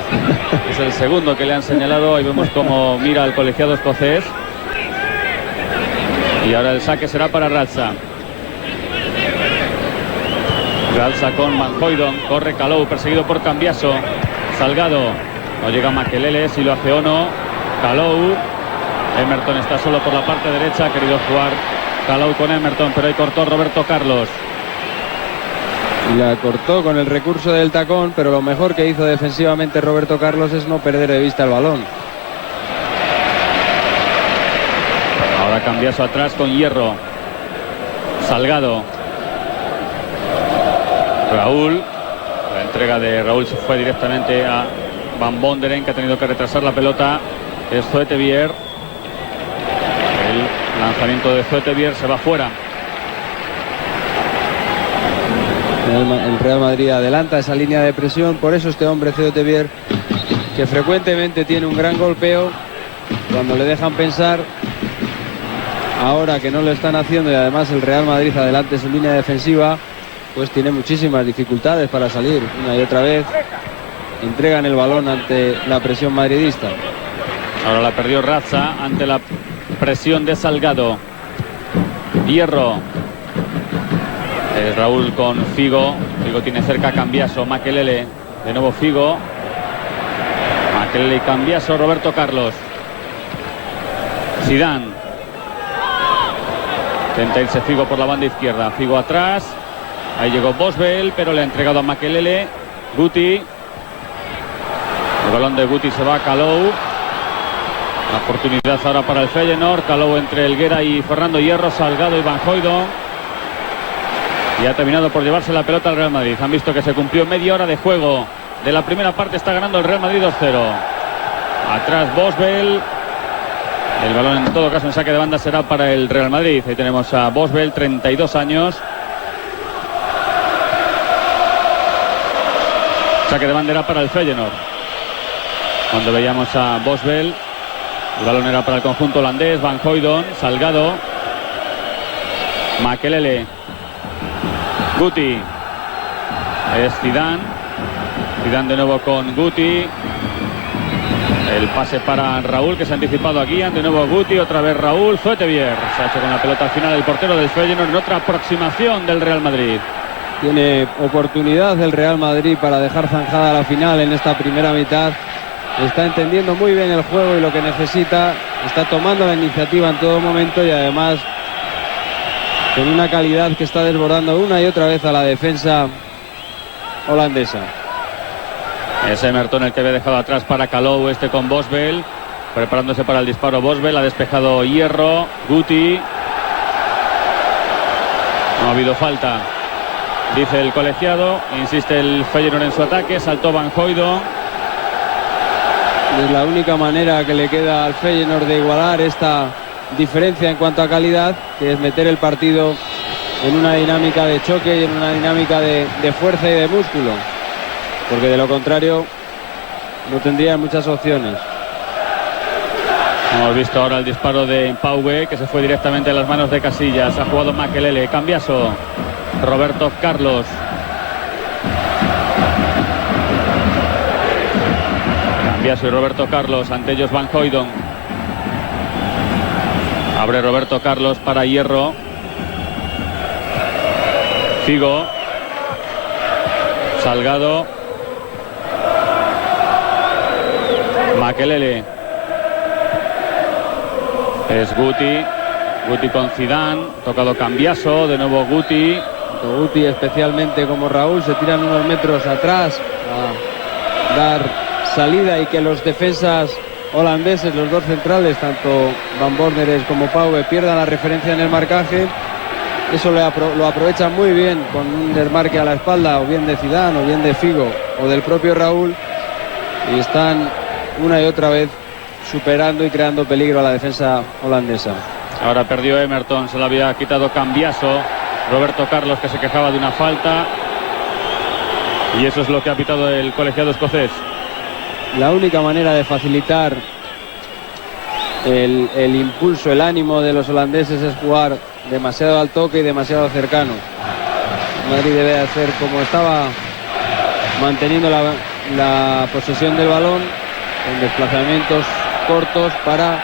Es el segundo que le han señalado. Ahí vemos cómo mira al colegiado escocés. Y ahora el saque será para Ratza. Ratza con Manhoidon. Corre Calou, perseguido por Cambiaso. Salgado. No llega Makelele, si lo hace o no. Calou. Emerton está solo por la parte derecha. Ha querido jugar Calou con Emerton, pero ahí cortó Roberto Carlos. Y la cortó con el recurso del tacón, pero lo mejor que hizo defensivamente Roberto Carlos es no perder de vista el balón. Ahora Cambiaso atrás con Hierro. Salgado. Raúl. La entrega de Raúl se fue directamente a Van Bonderen, que ha tenido que retrasar la pelota. Es Zoetebier. El lanzamiento de Zoetebier se va fuera. El Real Madrid adelanta esa línea de presión, por eso este hombre Zoetebier, que frecuentemente tiene un gran golpeo, cuando le dejan pensar, ahora que no lo están haciendo y además el Real Madrid adelante su línea defensiva, pues tiene muchísimas dificultades para salir. Una y otra vez entregan el balón ante la presión madridista. Ahora la perdió Ratza ante la presión de Salgado. Hierro. Raúl con Figo. Figo tiene cerca a Cambiaso. Makelele. De nuevo Figo. Makelele y Cambiaso. Roberto Carlos. Zidane. Intenta irse Figo por la banda izquierda. Figo atrás. Ahí llegó Boswell, pero le ha entregado a Makelele. Guti. El balón de Guti se va a Calou. La oportunidad ahora para el Feyenoord. Calou entre Helguera y Fernando Hierro. Salgado y Vanhooydonk. Y ha terminado por llevarse la pelota al Real Madrid. Han visto que se cumplió media hora de juego de la primera parte. Está ganando el Real Madrid 2-0. Atrás Boswell. El balón en todo caso en saque de banda será para el Real Madrid. Ahí tenemos a Boswell, 32 años. Saque de bandera para el Feyenoord. Cuando veíamos a Boswell, el balón era para el conjunto holandés. Vanhooydonk, Salgado, Makelele, Guti. Es Zidane. Zidane de nuevo con Guti. El pase para Raúl, que se ha anticipado aquí. De nuevo Guti, otra vez Raúl. Zoetebier se ha hecho con la pelota al final el portero del Feyenoord en otra aproximación del Real Madrid. Tiene oportunidad el Real Madrid para dejar zanjada la final en esta primera mitad. Está entendiendo muy bien el juego y lo que necesita. Está tomando la iniciativa en todo momento y además con una calidad que está desbordando una y otra vez a la defensa holandesa. Es Emerton el que había dejado atrás para Calou, este con Boswell. Preparándose para el disparo Boswell. Ha despejado Hierro. Guti. No ha habido falta, dice el colegiado. Insiste el Feyenoord en su ataque. Saltó Vanhooydonk. Es la única manera que le queda al Feyenoord de igualar esta diferencia en cuanto a calidad, que es meter el partido en una dinámica de choque y en una dinámica de fuerza y de músculo, porque de lo contrario no tendría muchas opciones. Hemos visto ahora el disparo de Paue, que se fue directamente a las manos de Casillas. Ha jugado Makelele. Cambiaso. Roberto Carlos. Cambiaso y Roberto Carlos. Ante ellos Vanhooydonk. Abre Roberto Carlos para Hierro. Figo. Salgado. Makelele. Es Guti. Guti con Zidane. Tocado Cambiaso. De nuevo Guti. Guti, especialmente como Raúl, se tiran unos metros atrás a dar salida y que los defensas holandeses, los dos centrales, tanto Van Bonderen como Paue, pierdan la referencia en el marcaje. Eso lo aprovechan muy bien con un desmarque a la espalda, o bien de Zidane, o bien de Figo, o del propio Raúl, y están una y otra vez superando y creando peligro a la defensa holandesa. Ahora perdió Emerton, se lo había quitado Cambiaso. Roberto Carlos, que se quejaba de una falta. Y eso es lo que ha pitado el colegiado escocés. La única manera de facilitar el impulso, el ánimo de los holandeses es jugar demasiado al toque y demasiado cercano. Madrid debe hacer como estaba, manteniendo la posesión del balón con desplazamientos cortos para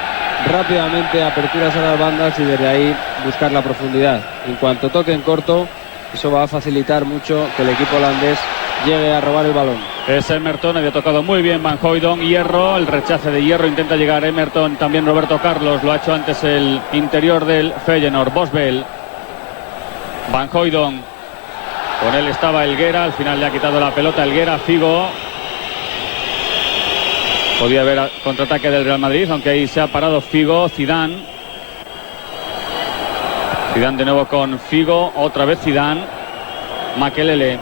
rápidamente aperturas a las bandas y desde ahí buscar la profundidad. En cuanto toque en corto, eso va a facilitar mucho que el equipo holandés llegue a robar el balón. Es Emerton, había tocado muy bien Van Hooijdonk. Hierro, el rechace de Hierro, intenta llegar Emerton, también Roberto Carlos, lo ha hecho antes el interior del Feyenoord, Bosvel. Van Hooijdonk, con él estaba Helguera, al final le ha quitado la pelota Helguera. Figo, podía haber contraataque del Real Madrid, aunque ahí se ha parado Figo. Zidane de nuevo con Figo, otra vez Zidane. Makelele,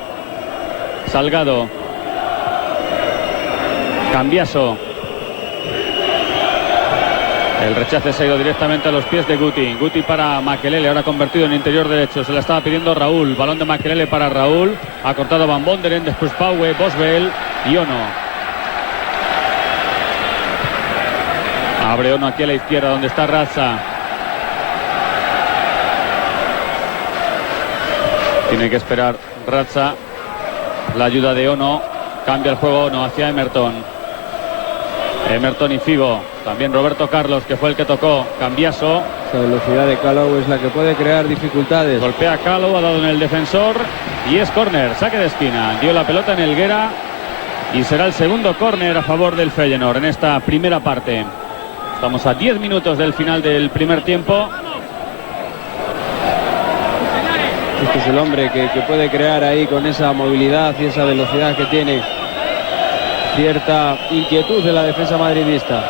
Salgado, Cambiaso. El rechace se ha ido directamente a los pies de Guti. Guti para Makelele, ahora convertido en interior derecho. Se la estaba pidiendo Raúl. Balón de Makelele para Raúl. Ha cortado Van Bonderen, después Pauwe, Bosvel y Ono. Abre Ono aquí a la izquierda donde está Razza. Tiene que esperar Razza la ayuda de Ono. Cambia el juego Ono hacia Emerton. Emerton y Figo. También Roberto Carlos, que fue el que tocó. Cambiaso. Esa velocidad de Calou es la que puede crear dificultades. Golpea a Calou, ha dado en el defensor y es córner, saque de esquina. Dio la pelota en Helguera y será el segundo córner a favor del Feyenoord en esta primera parte. Estamos a 10 minutos del final del primer tiempo. Este es el hombre que puede crear ahí con esa movilidad y esa velocidad que tiene cierta inquietud de la defensa madridista.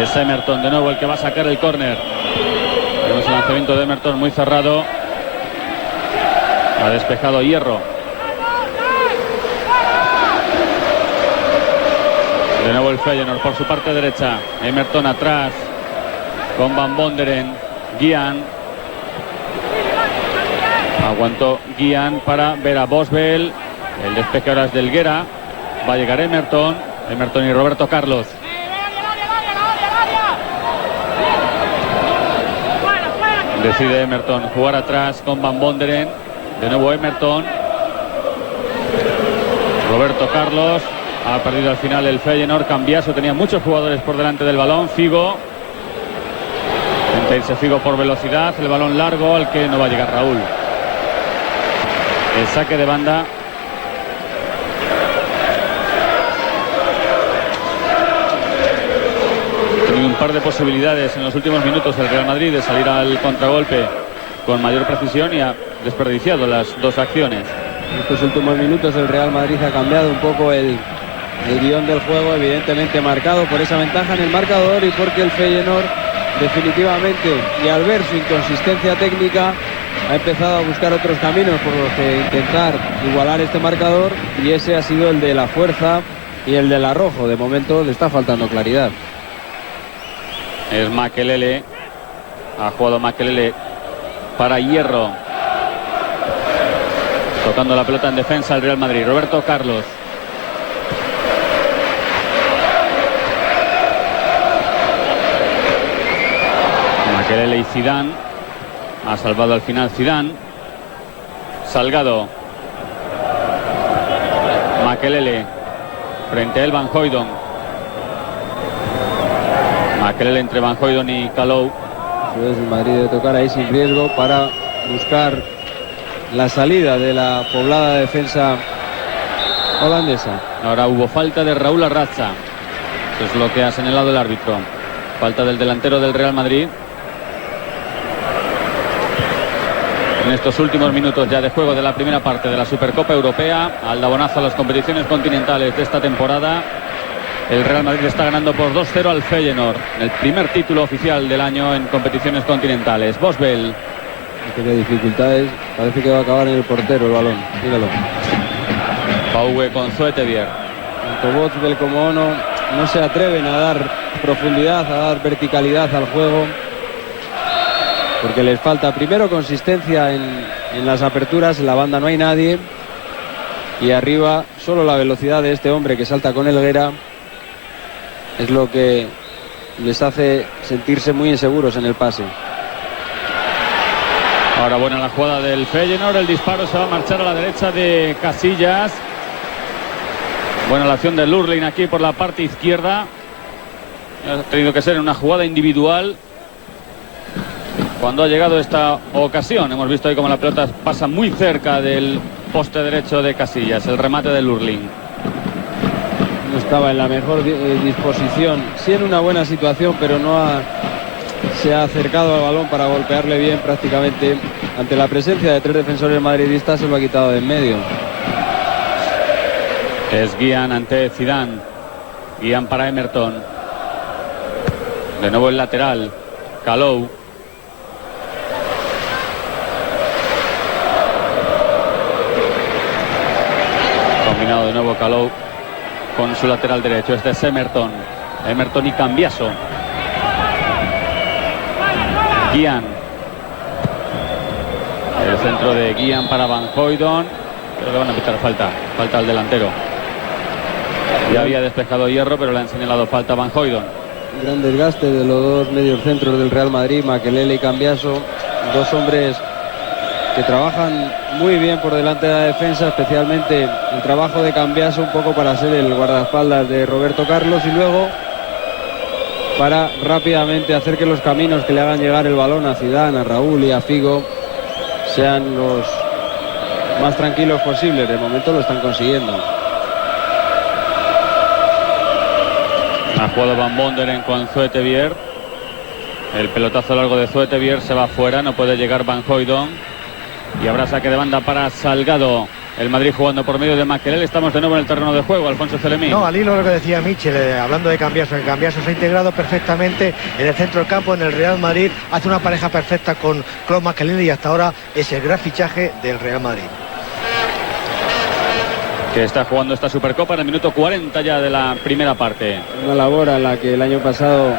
Es Emerton de nuevo el que va a sacar el córner. Tenemos el lanzamiento de Emerton muy cerrado. Ha despejado Hierro. De nuevo el Feyenoord por su parte derecha. Emerton atrás con Van Bonderen. Gian. Aguantó Gian para ver a Bosvel. El despeje ahora es de Helguera. Va a llegar Emerton. Emerton y Roberto Carlos. Decide Emerton jugar atrás con Van Bonderen. De nuevo Emerton. Roberto Carlos. Ha perdido al final el Feyenoord. Cambiaso, tenía muchos jugadores por delante del balón. Figo. Intenta irse Figo por velocidad. El balón largo al que no va a llegar Raúl. El saque de banda. Tiene un par de posibilidades en los últimos minutos el Real Madrid de salir al contragolpe con mayor precisión y ha desperdiciado las dos acciones. En estos últimos minutos el Real Madrid ha cambiado un poco el guión del juego, evidentemente marcado por esa ventaja en el marcador y porque el Feyenoord definitivamente, y al ver su inconsistencia técnica, ha empezado a buscar otros caminos por los que intentar igualar este marcador, y ese ha sido el de la fuerza y el del arrojo. De momento le está faltando claridad. Es Makelele. Ha jugado Makelele para Hierro. Tocando la pelota en defensa el Real Madrid. Roberto Carlos. Makelele y Zidane. Ha salvado al final Zidane. Salgado. Makelele. Frente a él Van Hooijdonk. Makelele entre Van Hooijdonk y Calou. El Madrid debe tocar ahí sin riesgo para buscar la salida de la poblada defensa holandesa. Ahora hubo falta de Raúl Arraza. Eso es lo que ha señalado el árbitro. Falta del delantero del Real Madrid. En estos últimos minutos ya de juego de la primera parte de la Supercopa Europea, aldabonazo a las competiciones continentales de esta temporada. El Real Madrid está ganando por 2-0 al Feyenoord, el primer título oficial del año en competiciones continentales. Bosvel. Tiene dificultades, parece que va a acabar en el portero el balón. Míralo. Pauwe con Zoetebier. Tanto Bosvel como Ono no se atreven a dar profundidad, a dar verticalidad al juego, porque les falta primero consistencia en las aperturas. En la banda no hay nadie, Y arriba solo la velocidad de este hombre que salta con Helguera es lo que les hace sentirse muy inseguros en el pase. Ahora buena la jugada del Feyenoord, el disparo se va a marchar a la derecha de Casillas. Buena la acción de Lurling aquí por la parte izquierda. Ha tenido que ser una jugada individual cuando ha llegado esta ocasión. Hemos visto ahí como la pelota pasa muy cerca del poste derecho de Casillas, el remate de Lurling. No estaba en la mejor disposición, sí en una buena situación, pero se ha acercado al balón para golpearle bien prácticamente. Ante la presencia de 3 defensores madridistas se lo ha quitado de en medio. Es Guian ante Zidane. Guian para Emerton. De nuevo el lateral. Calou. Combinado de nuevo Calou con su lateral derecho. Este es Emerton. Emerton y Cambiaso. Guian. El centro de Guian para Van Hooijdonk. Creo que van a pitar falta. Falta al delantero. Ya había despejado Hierro, pero le han señalado falta a Van Hooijdonk. Gran desgaste de los dos mediocentros del Real Madrid, Makelele y Cambiaso. Dos hombres que trabajan muy bien por delante de la defensa, especialmente el trabajo de Cambiaso un poco para ser el guardaespaldas de Roberto Carlos y luego para rápidamente hacer que los caminos que le hagan llegar el balón a Zidane, a Raúl y a Figo sean los más tranquilos posibles. De momento lo están consiguiendo. Ha jugado Van Bonderen con Zoetebier. El pelotazo largo de Zoetebier se va fuera, no puede llegar Van Hooijdonk. Y habrá saque de banda para Salgado. El Madrid jugando por medio de Makelele. Estamos de nuevo en el terreno de juego, Alfonso Celemín. No, al hilo de lo que decía Michel, hablando de Cambiaso, que Cambiaso se ha integrado perfectamente en el centro del campo, en el Real Madrid. Hace una pareja perfecta con Claude Makelele y hasta ahora es el gran fichaje del Real Madrid. Que está jugando esta Supercopa en el minuto 40 ya de la primera parte. Una labor a la que el año pasado,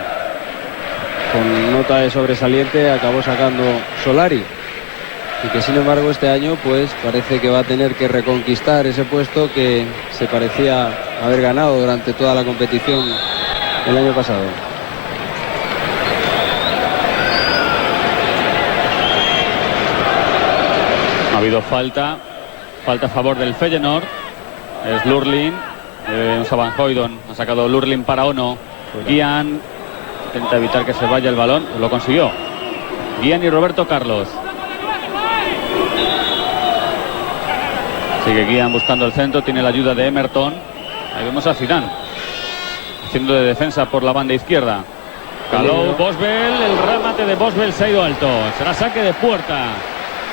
con nota de sobresaliente, acabó sacando Solari. Y que sin embargo este año pues parece que va a tener que reconquistar ese puesto que se parecía haber ganado durante toda la competición el año pasado. Ha habido falta a favor del Feyenoord. Es Lurling. Usa Van Hooijdonk. Ha sacado Lurling para Ono. Guian intenta evitar que se vaya el balón. Lo consiguió. Guian y Roberto Carlos. Sigue Guian buscando el centro. Tiene la ayuda de Emerton. Ahí vemos a Zidane haciendo de defensa por la banda izquierda. Calou, Boswell. El remate de Boswell se ha ido alto. Será saque de puerta.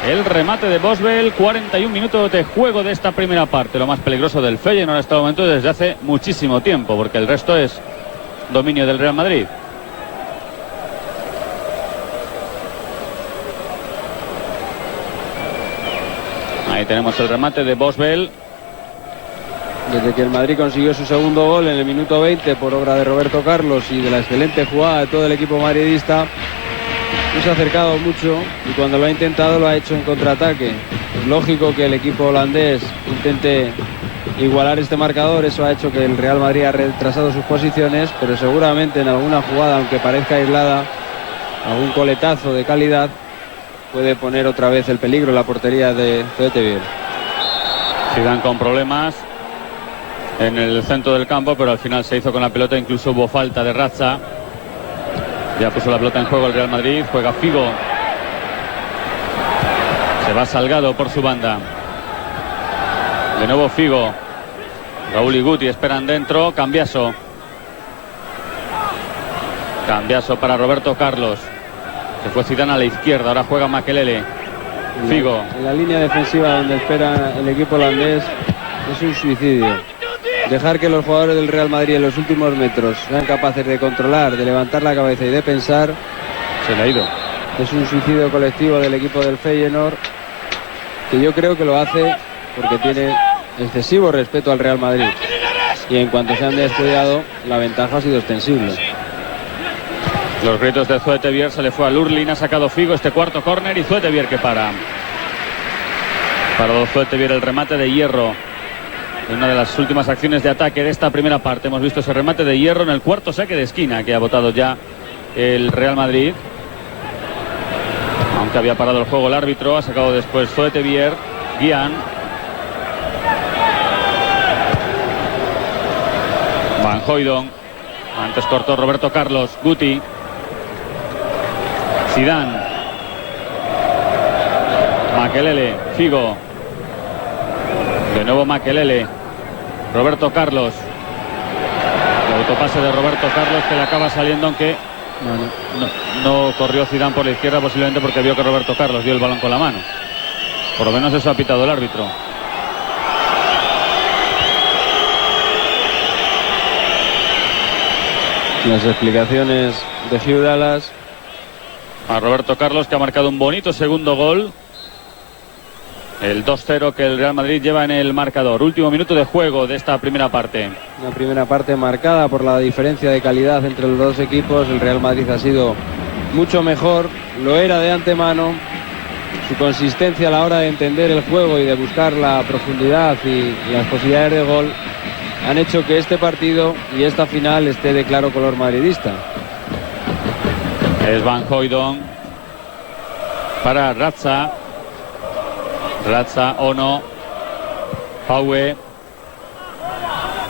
El remate de Boswell. 41 minutos de juego de esta primera parte. Lo más peligroso del Feyenoord en este momento desde hace muchísimo tiempo, porque el resto es dominio del Real Madrid. Ahí tenemos el remate de Boswell. Desde que el Madrid consiguió su segundo gol en el minuto 20 por obra de Roberto Carlos y de la excelente jugada de todo el equipo madridista, no se ha acercado mucho y cuando lo ha intentado lo ha hecho en contraataque. Es lógico que el equipo holandés intente igualar este marcador, eso ha hecho que el Real Madrid ha retrasado sus posiciones, pero seguramente en alguna jugada, aunque parezca aislada, algún coletazo de calidad puede poner otra vez el peligro en la portería de Zoetebier. Zidane con problemas en el centro del campo, pero al final se hizo con la pelota, incluso hubo falta de Raza. Ya puso la pelota en juego el Real Madrid, juega Figo. Se va Salgado por su banda. De nuevo Figo. Raúl y Guti esperan dentro, Cambiaso. Cambiaso para Roberto Carlos. Se fue Zidane a la izquierda, ahora juega Makelele. Figo. En la línea defensiva donde espera el equipo holandés es un suicidio. Dejar que los jugadores del Real Madrid en los últimos metros sean capaces de controlar, de levantar la cabeza y de pensar. Se le ha ido. Es un suicidio colectivo del equipo del Feyenoord, que yo creo que lo hace porque tiene excesivo respeto al Real Madrid. Y en cuanto se han descuidado, la ventaja ha sido extensible. Los gritos de Zoetebier, se le fue a Lurling, ha sacado Figo este cuarto córner y Zoetebier que para. Para Zoetebier el remate de Hierro. en una de las últimas acciones de ataque de esta primera parte. Hemos visto ese remate de Hierro en el cuarto saque de esquina que ha botado ya el Real Madrid. Aunque había parado el juego el árbitro, ha sacado después Zoetebier, Guián. Van Hooijdonk. Antes cortó Roberto Carlos, Guti. Zidane. Makelele, Figo. De nuevo Makelele. Roberto Carlos. El autopase de Roberto Carlos que le acaba saliendo, aunque no corrió Zidane por la izquierda, posiblemente porque vio que Roberto Carlos dio el balón con la mano. Por lo menos eso ha pitado el árbitro. Las explicaciones de Hugh Dallas. A Roberto Carlos, que ha marcado un bonito segundo gol. El 2-0 que el Real Madrid lleva en el marcador. Último minuto de juego de esta primera parte. Una primera parte marcada por la diferencia de calidad entre los dos equipos. El Real Madrid ha sido mucho mejor, lo era de antemano. Su consistencia a la hora de entender el juego y de buscar la profundidad y las posibilidades de gol han hecho que este partido y esta final esté de claro color madridista. Es Van Hooijdonk para Ratza. Ratza, Ono, Paue.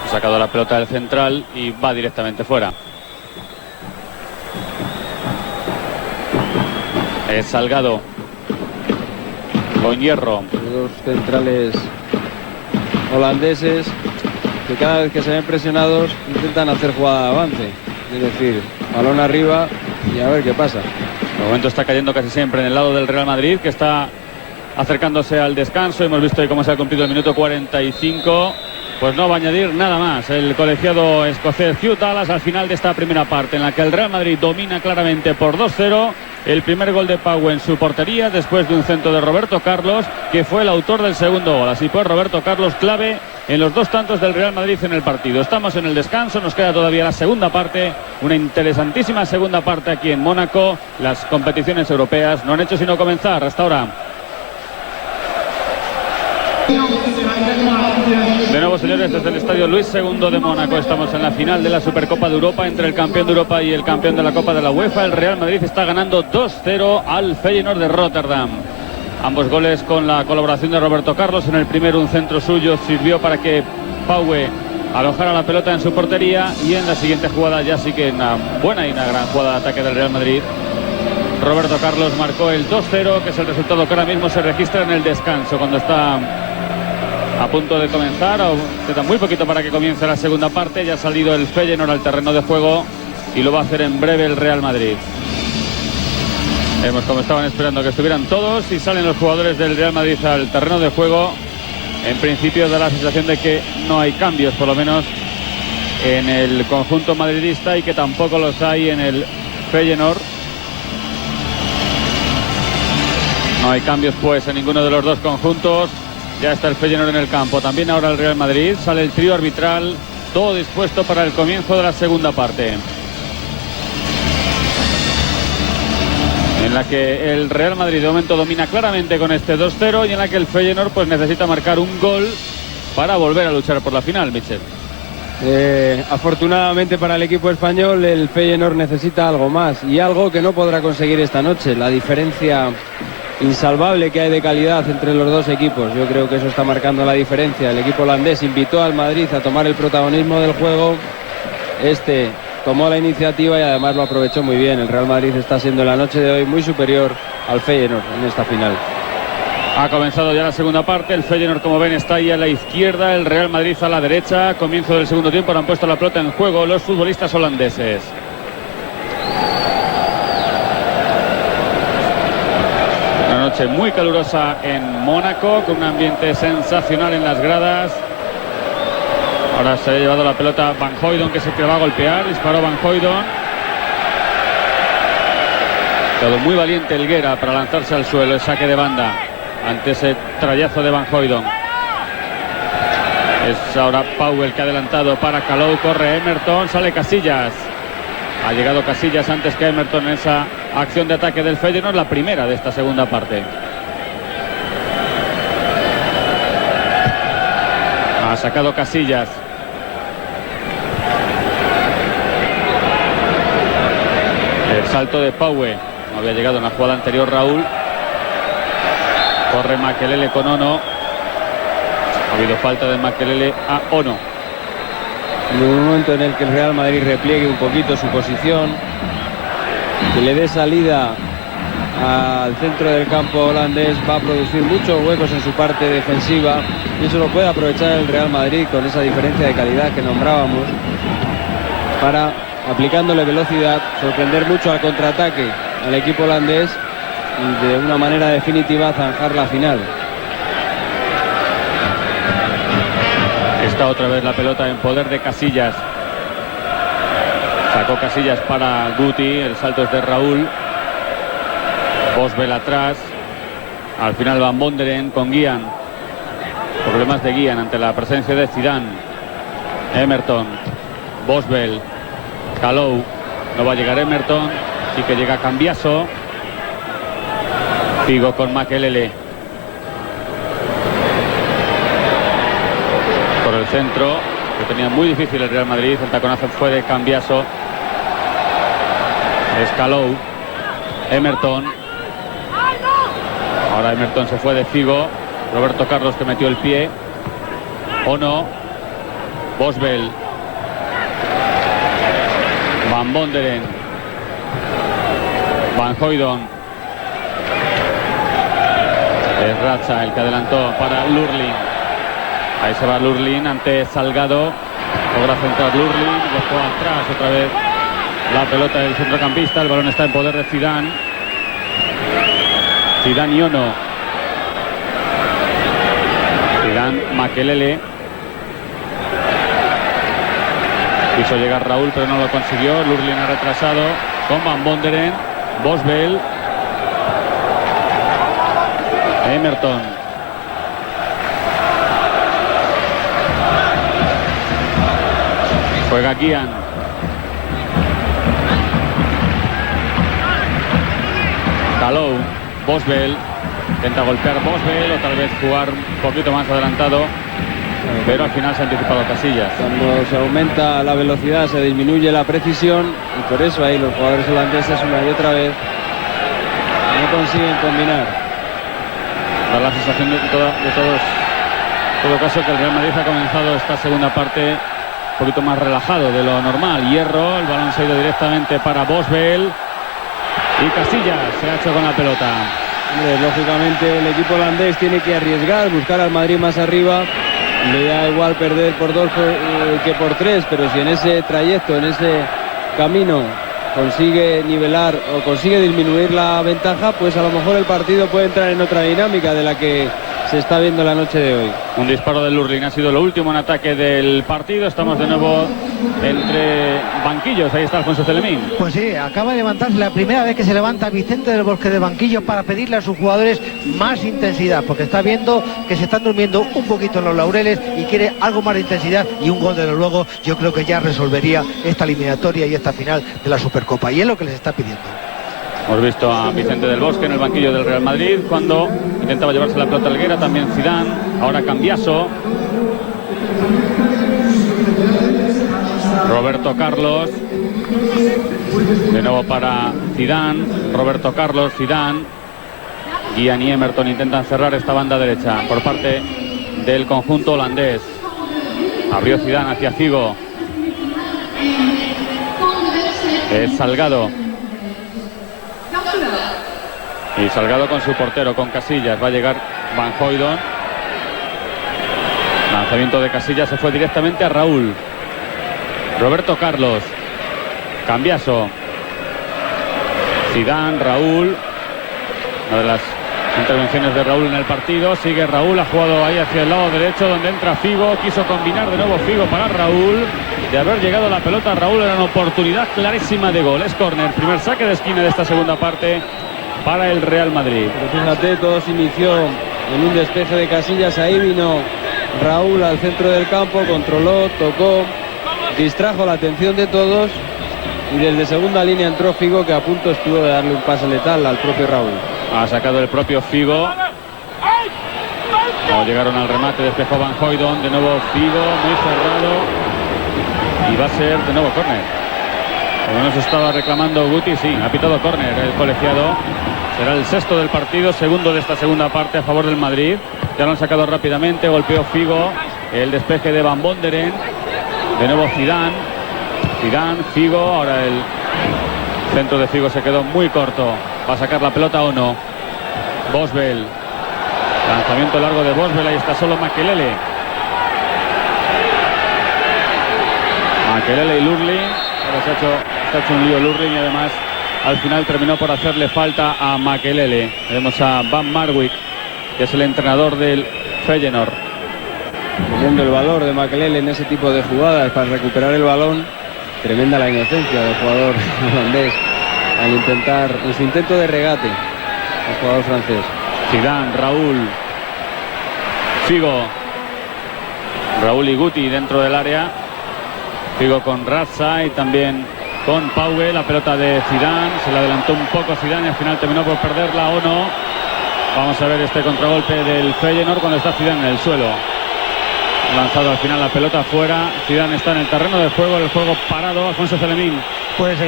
Ha sacado la pelota del central y va directamente fuera. Es Salgado con Hierro. Dos centrales holandeses que cada vez que se ven presionados intentan hacer jugada de avance. Es decir, balón arriba y a ver qué pasa. De momento está cayendo casi siempre en el lado del Real Madrid, que está acercándose al descanso. Hemos visto cómo se ha cumplido el minuto 45. Pues no va a añadir nada más el colegiado escocés Hugh Dallas al final de esta primera parte, en la que el Real Madrid domina claramente por 2-0. El primer gol de Pau en su portería, después de un centro de Roberto Carlos, que fue el autor del segundo gol. Así pues, Roberto Carlos clave en los dos tantos del Real Madrid en el partido. Estamos en el descanso, nos queda todavía la segunda parte, una interesantísima segunda parte aquí en Mónaco. Las competiciones europeas no han hecho sino comenzar hasta ahora. De nuevo, señores, desde el estadio Luis II de Mónaco estamos en la final de la Supercopa de Europa entre el campeón de Europa y el campeón de la Copa de la UEFA. El Real Madrid está ganando 2-0 al Feyenoord de Rotterdam. Ambos goles con la colaboración de Roberto Carlos. En el primero un centro suyo sirvió para que Paue alojara la pelota en su portería, y en la siguiente jugada ya sí que una buena y una gran jugada de ataque del Real Madrid. Roberto Carlos marcó el 2-0, que es el resultado que ahora mismo se registra en el descanso, cuando está a punto de comenzar, o queda muy poquito para que comience la segunda parte. Ya ha salido el Feyenoord al terreno de juego y lo va a hacer en breve el Real Madrid. Vemos cómo estaban esperando que estuvieran todos y salen los jugadores del Real Madrid al terreno de juego. En principio da la sensación de que no hay cambios, por lo menos en el conjunto madridista, y que tampoco los hay en el Feyenoord. No hay cambios pues en ninguno de los dos conjuntos. Ya está el Feyenoord en el campo, también ahora el Real Madrid. Sale el trío arbitral, todo dispuesto para el comienzo de la segunda parte, en la que el Real Madrid de momento domina claramente con este 2-0, y en la que el Feyenoord pues necesita marcar un gol para volver a luchar por la final, Michel. Afortunadamente para el equipo español, el Feyenoord necesita algo más, y algo que no podrá conseguir esta noche: la diferencia insalvable que hay de calidad entre los dos equipos. Yo creo que eso está marcando la diferencia. El equipo holandés invitó al Madrid a tomar el protagonismo del juego. Este tomó la iniciativa y además lo aprovechó muy bien. El Real Madrid está siendo en la noche de hoy muy superior al Feyenoord en esta final. Ha comenzado ya la segunda parte. El Feyenoord, como ven, está ahí a la izquierda, el Real Madrid a la derecha. Comienzo del segundo tiempo, han puesto la pelota en juego los futbolistas holandeses. Una noche muy calurosa en Mónaco, con un ambiente sensacional en las gradas. Ahora se ha llevado la pelota Van Hooijdonk, que es el que va a golpear. Disparó Van Hooijdonk. Todo muy valiente Helguera para lanzarse al suelo. El saque de banda ante ese trayazo de Van Hooijdonk. Es ahora Pau el que ha adelantado para Calou. Corre Emerton, sale Casillas. Ha llegado Casillas antes que Emerton en esa acción de ataque del Feyenoord, la primera de esta segunda parte. sacado Casillas. El salto de Paue. No había llegado en la jugada anterior Raúl. Corre Makelele con Ono. Ha habido falta de Makelele a Ono. En un momento en el que el Real Madrid repliegue un poquito su posición, que le dé salida al centro del campo holandés, va a producir muchos huecos en su parte defensiva, y eso lo puede aprovechar el Real Madrid con esa diferencia de calidad que nombrábamos, para, aplicándole velocidad, sorprender mucho al contraataque al equipo holandés y de una manera definitiva zanjar la final. Está otra vez la pelota en poder de Casillas. Sacó Casillas para Guti, el salto es de Raúl. Boswell atrás. Al final Van Bonderen con Guian. Problemas de Guian ante la presencia de Zidane. Emerton, Boswell, Kalou. No va a llegar Emerton, sí que llega Cambiaso. Figo con Makelele. Por el centro, que tenía muy difícil el Real Madrid. El taconazo fue de Cambiaso. Kalou. Emerton. Ahora Emerton se fue de Figo. Roberto Carlos que metió el pie. Ono. Boswell. Van Bonderen. Van Hooijdonk. Es Racha el que adelantó para Lurlin. Ahí se va Lurlin ante Salgado. Logra centrar Lurlin. Dejó atrás otra vez la pelota del centrocampista. El balón está en poder de Zidane. Zidane y Ono. Zidane, Makelele. Quiso llegar Raúl pero no lo consiguió. Lurlin ha retrasado con Van Bonderen. Boswell. Emerton. Juega Guian. Kalou. Boswell. Intenta golpear Boswell. Otra vez jugar un poquito más adelantado. Pero al final se ha anticipado Casillas. Cuando se aumenta la velocidad se disminuye la precisión. Y por eso ahí los jugadores holandeses una y otra vez no consiguen combinar. Da la sensación de todo caso que el Real Madrid ha comenzado esta segunda parte un poquito más relajado de lo normal. Hierro, el balón se ha ido directamente para Boswell y Casillas se ha hecho con la pelota. Hombre, lógicamente el equipo holandés tiene que arriesgar, buscar al Madrid más arriba. Le da igual perder por 2 que por 3, pero si en ese trayecto, en ese camino consigue nivelar o consigue disminuir la ventaja, pues a lo mejor el partido puede entrar en otra dinámica de la que se está viendo la noche de hoy. Un disparo de Lurlin ha sido lo último en ataque del partido. Estamos de nuevo entre banquillos. Ahí está Alfonso Celemín. Pues sí, acaba de levantarse la primera vez que se levanta Vicente del Bosque de banquillo para pedirle a sus jugadores más intensidad, porque está viendo que se están durmiendo un poquito en los laureles y quiere algo más de intensidad, y un gol desde luego yo creo que ya resolvería esta eliminatoria y esta final de la Supercopa, y es lo que les está pidiendo. Hemos visto a Vicente del Bosque en el banquillo del Real Madrid cuando intentaba llevarse la pelota a Helguera, también Zidane, ahora Cambiaso. Roberto Carlos. De nuevo para Zidane, Roberto Carlos, Zidane. Guian y Emerton intentan cerrar esta banda derecha por parte del conjunto holandés. Abrió Zidane hacia Figo. Es Salgado. Y Salgado con su portero, con Casillas. Va a llegar Van Hooijdonk. Lanzamiento de Casillas, se fue directamente a Raúl. Roberto Carlos. Cambiaso. Zidane, Raúl. Una de las intervenciones de Raúl en el partido. Sigue Raúl, ha jugado ahí hacia el lado derecho donde entra Figo. Quiso combinar de nuevo Figo para Raúl. De haber llegado la pelota a Raúl era una oportunidad clarísima de gol. Es córner, primer saque de esquina de esta segunda parte para el Real Madrid. Pero fíjate, todo se inició en un despeje de Casillas. Ahí vino Raúl al centro del campo, controló, tocó, distrajo la atención de todos, y desde segunda línea entró Figo, que a punto estuvo de darle un pase letal al propio Raúl. Ha sacado el propio Figo. No llegaron al remate, despejó Van Hooijdonk, de nuevo Figo, muy cerrado, y va a ser de nuevo córner. Por lo menos estaba reclamando Guti, sí, ha pitado córner el colegiado. Será el sexto del partido, segundo de esta segunda parte a favor del Madrid. Ya lo han sacado rápidamente, golpeó Figo, el despeje de Van Bonderen, de nuevo Zidane, Figo, ahora el centro de Figo se quedó muy corto. ¿Va a sacar la pelota o no? Boswell, lanzamiento largo de Boswell, ahí está solo Makelele. Makelele y Lurling, ahora se ha hecho un lío Lurling y además al final terminó por hacerle falta a Makelele. Vemos a Van Marwijk, que es el entrenador del Feyenoord. Viendo el valor de Makelele en ese tipo de jugadas para recuperar el balón. Tremenda la inocencia del jugador holandés al intentar, en su intento de regate, el jugador francés. Zidane, Raúl, Figo, Raúl y Guti dentro del área. Figo con Razza y también con Pauwe. La pelota de Zidane, se le adelantó un poco Zidane y al final terminó por perderla o no. Vamos a ver este contragolpe del Feyenoord cuando está Zidane en el suelo. Lanzado al final la pelota fuera. Zidane está en el terreno de juego, el juego parado. Alfonso Celemín. Pues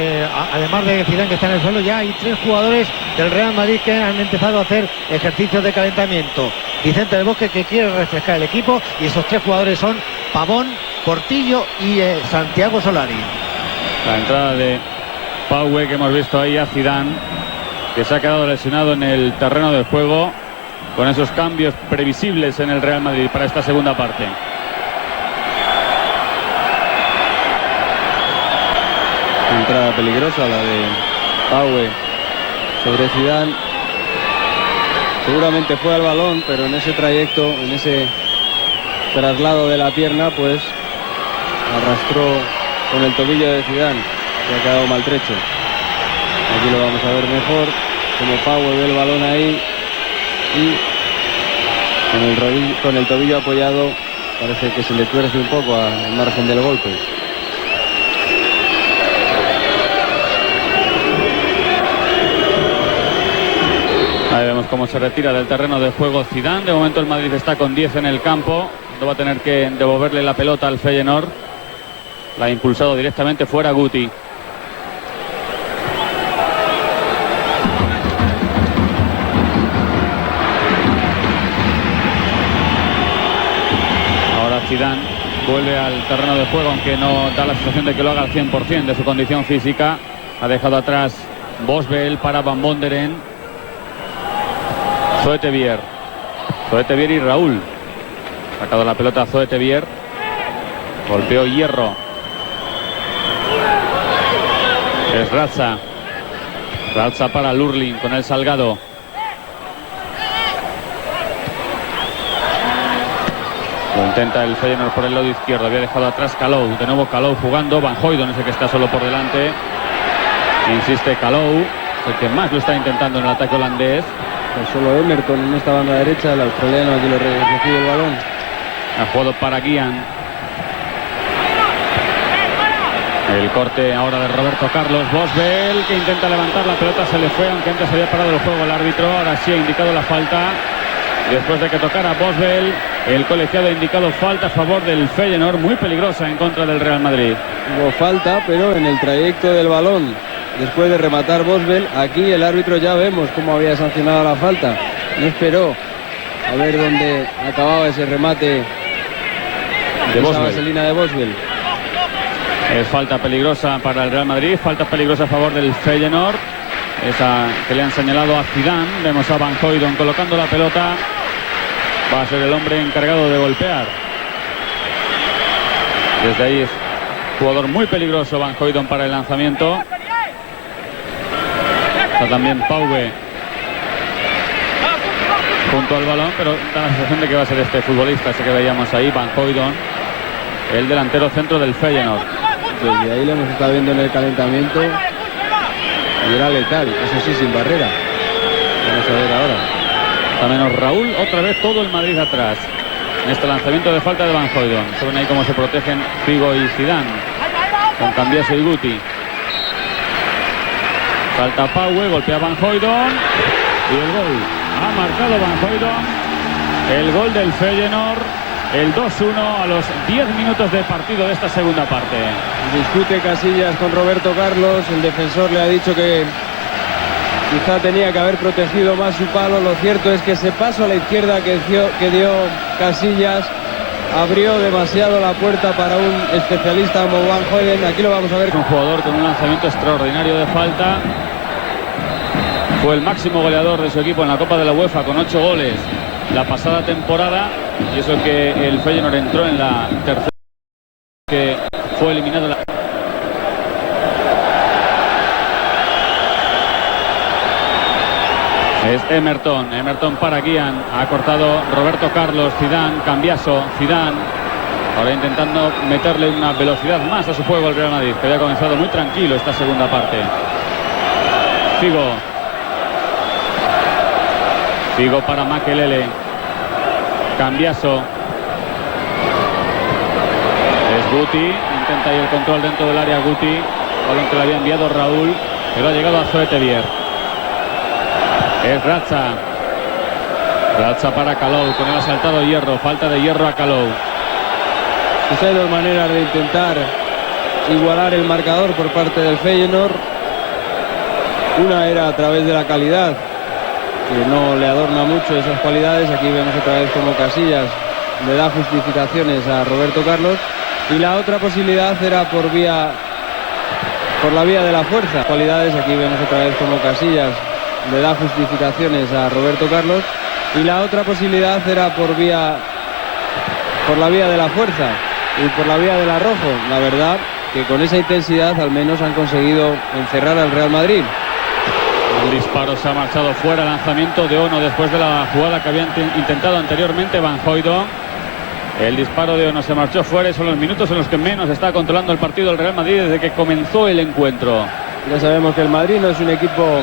además de Zidane, que está en el suelo, ya hay 3 jugadores del Real Madrid que han empezado a hacer ejercicios de calentamiento. Vicente del Bosque, que quiere refrescar el equipo, y esos 3 jugadores son Pavón, Portillo y Santiago Solari. La entrada de Pauwe, que hemos visto ahí a Zidane, que se ha quedado lesionado en el terreno de juego, con esos cambios previsibles en el Real Madrid para esta segunda parte. Entrada peligrosa la de Pauwe sobre Zidane. Seguramente fue al balón, pero en ese trayecto, en ese traslado de la pierna, pues arrastró con el tobillo de Zidane, que ha quedado maltrecho. Aquí lo vamos a ver mejor, como Pauwe ve el balón ahí y con el tobillo apoyado parece que se le tuerce un poco al margen del golpe. Ahí vemos cómo se retira del terreno de juego Zidane. De momento el Madrid está con 10 en el campo. No va a tener que devolverle la pelota al Feyenoord. La ha impulsado directamente fuera Guti. Ahora Zidane vuelve al terreno de juego, aunque no da la sensación de que lo haga al 100% de su condición física. Ha dejado atrás Boswell para Van Bonderen. Zoetebier y Raúl. Ha sacado la pelota a Zoetebier. Golpeó Hierro. Es Razza para Lurling con el Salgado. Lo intenta el Feyenoord por el lado izquierdo. Había dejado atrás Kalou. De nuevo Kalou jugando. Van Hooijdonk es el que está solo por delante. Insiste Kalou, el que más lo está intentando en el ataque holandés. Solo Emerton en esta banda derecha, el australiano aquí lo recibe el balón. Ha jugado para Guian. El corte ahora de Roberto Carlos. Boswell, que intenta levantar la pelota, se le fue, aunque antes había parado el juego el árbitro. Ahora sí ha indicado la falta. Después de que tocara Boswell, el colegiado ha indicado falta a favor del Feyenoord, muy peligrosa en contra del Real Madrid. Hubo falta, pero en el trayecto del balón, después de rematar Boswell, aquí el árbitro ya vemos cómo había sancionado la falta. No esperó a ver dónde acababa ese remate de esa vaselina de Boswell. Es falta peligrosa para el Real Madrid, falta peligrosa a favor del Feyenoord. Esa que le han señalado a Zidane. Vemos a Van Hooijdonk colocando la pelota. Va a ser el hombre encargado de golpear. Desde ahí es jugador muy peligroso Van Hooijdonk para el lanzamiento. Está también Pauwe junto al balón, pero da la sensación de que va a ser este futbolista, ese que veíamos ahí, Van Hooijdonk, el delantero centro del Feyenoord. Desde ahí lo hemos estado viendo en el calentamiento y era letal, eso sí, sin barrera. Vamos a ver ahora. Está menos Raúl, otra vez todo el Madrid atrás en este lanzamiento de falta de Van Hooijdonk. Se ven ahí cómo se protegen Figo y Zidane con Cambiaso y Guti. Salta Pauwe, golpea Van Hooijdonk y el gol. Ha marcado Van Hooijdonk el gol del Feyenoord, el 2-1 a los 10 minutos de partido de esta segunda parte. Discute Casillas con Roberto Carlos, el defensor le ha dicho que quizá tenía que haber protegido más su palo. Lo cierto es que ese paso a la izquierda que dio Casillas abrió demasiado la puerta para un especialista como Van Hooijdonk. Aquí lo vamos a ver. Un jugador con un lanzamiento extraordinario de falta. Fue el máximo goleador de su equipo en la Copa de la UEFA con 8 goles la pasada temporada. Y eso que el Feyenoord entró en la tercera, que fue eliminado. Es Emerton para Guian, ha cortado Roberto Carlos, Zidane, Cambiaso, Zidane, ahora intentando meterle una velocidad más a su juego el Real Madrid, que había comenzado muy tranquilo esta segunda parte. Figo para Makelele, Cambiaso, es Guti, intenta ahí el control dentro del área Guti, balón que le había enviado Raúl, pero ha llegado a Zoetebier. Es Ratza para Kalou, con el asaltado Hierro, falta de Hierro a Kalou. Pues hay dos maneras de intentar igualar el marcador por parte del Feyenoord. Una era a través de la calidad, que no le adorna mucho esas cualidades. Aquí vemos otra vez como Casillas le da justificaciones a Roberto Carlos. Y la otra posibilidad era por la vía de la fuerza. Cualidades, aquí vemos otra vez como Casillas le da justificaciones a Roberto Carlos, y la otra posibilidad era por la vía de la fuerza y por la vía del arrojo. La verdad que con esa intensidad al menos han conseguido encerrar al Real Madrid. El disparo se ha marchado fuera, lanzamiento de Ono después de la jugada que habían intentado anteriormente Van Hooijdonk. El disparo de Ono se marchó fuera y son los minutos en los que menos está controlando el partido el Real Madrid desde que comenzó el encuentro. Ya sabemos que el Madrid no es un equipo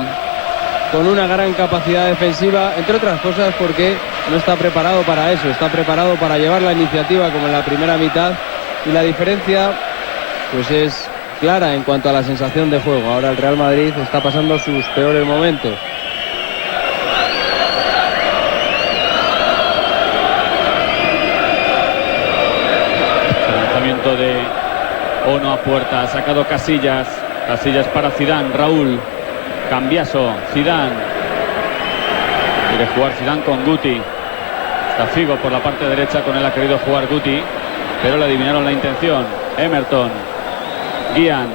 con una gran capacidad defensiva, entre otras cosas porque no está preparado para eso, está preparado para llevar la iniciativa como en la primera mitad, y la diferencia pues es clara en cuanto a la sensación de juego. Ahora el Real Madrid está pasando sus peores momentos. El lanzamiento de Ono a puerta, ha sacado Casillas para Zidane, Raúl, Cambiaso, Zidane, quiere jugar Zidane con Guti, está Figo por la parte derecha, con él ha querido jugar Guti, pero le adivinaron la intención. Emerton, Guian,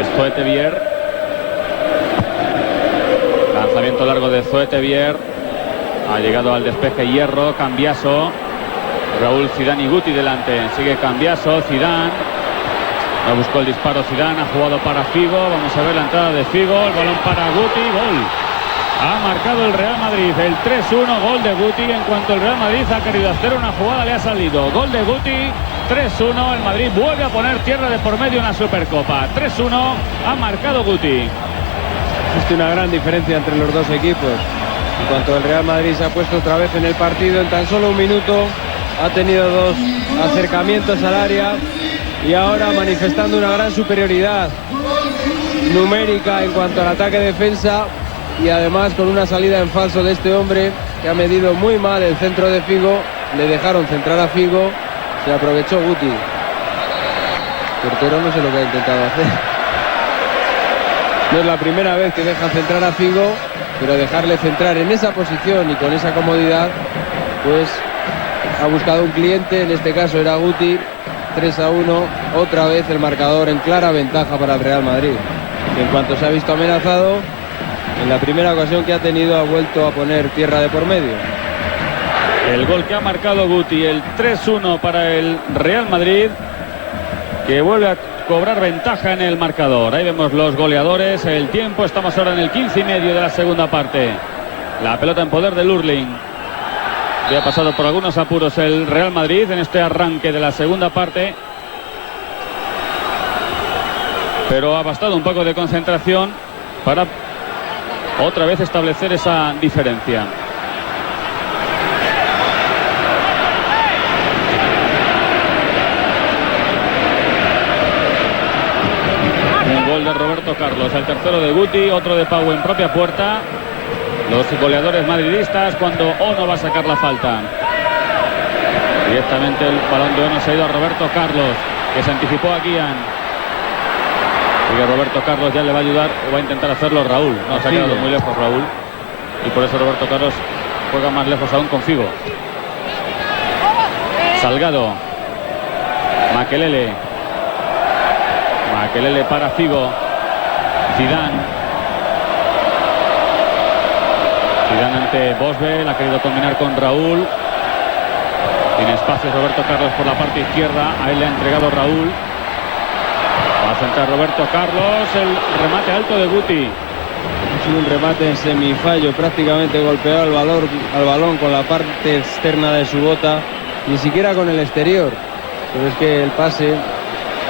es Zoetebier, lanzamiento largo de Zoetebier, ha llegado al despeje Hierro, Cambiaso, Raúl, Zidane y Guti delante, sigue Cambiaso, Zidane. No buscó el disparo Zidane, ha jugado para Figo, vamos a ver la entrada de Figo, el balón para Guti, gol. Ha marcado el Real Madrid, el 3-1, gol de Guti. En cuanto el Real Madrid ha querido hacer una jugada, le ha salido. Gol de Guti, 3-1, el Madrid vuelve a poner tierra de por medio en la Supercopa. 3-1, ha marcado Guti. Existe una gran diferencia entre los dos equipos. En cuanto el Real Madrid se ha puesto otra vez en el partido, en tan solo un minuto ha tenido dos acercamientos al área, y ahora manifestando una gran superioridad numérica en cuanto al ataque-defensa, y además con una salida en falso de este hombre que ha medido muy mal el centro de Figo. Le dejaron centrar a Figo, se aprovechó Guti. Portero no sé lo que ha intentado hacer. No es la primera vez que deja centrar a Figo, pero dejarle centrar en esa posición y con esa comodidad, pues ha buscado un cliente, en este caso era Guti. 3-1, otra vez el marcador en clara ventaja para el Real Madrid, que en cuanto se ha visto amenazado, en la primera ocasión que ha tenido ha vuelto a poner tierra de por medio. El gol que ha marcado Guti, el 3-1 para el Real Madrid, que vuelve a cobrar ventaja en el marcador. Ahí vemos los goleadores, el tiempo, estamos ahora en el 15 y medio de la segunda parte. La pelota en poder del Hurling. Que ha pasado por algunos apuros el Real Madrid en este arranque de la segunda parte, pero ha bastado un poco de concentración para otra vez establecer esa diferencia. Un Gol de Roberto Carlos, el tercero de Guti, otro de Pau en propia puerta. Los goleadores madridistas cuando Ono va a sacar la falta. Directamente el balón de Ono se ha ido a Roberto Carlos, que se anticipó a Guián. Y que Roberto Carlos ya le va a ayudar, o va a intentar hacerlo Raúl. No, se ha quedado muy lejos Raúl. Y por eso Roberto Carlos juega más lejos aún con Figo. Salgado. Makelele. Makelele para Figo. Zidane. Zidane ante Bosbel, ha querido combinar con Raúl. Tiene espacio Roberto Carlos por la parte izquierda, a él le ha entregado Raúl. Va a centrar Roberto Carlos, el remate alto de Guti. Ha sido un remate en semifallo, prácticamente golpeado al balón con la parte externa de su bota, ni siquiera con el exterior. Pero es que el pase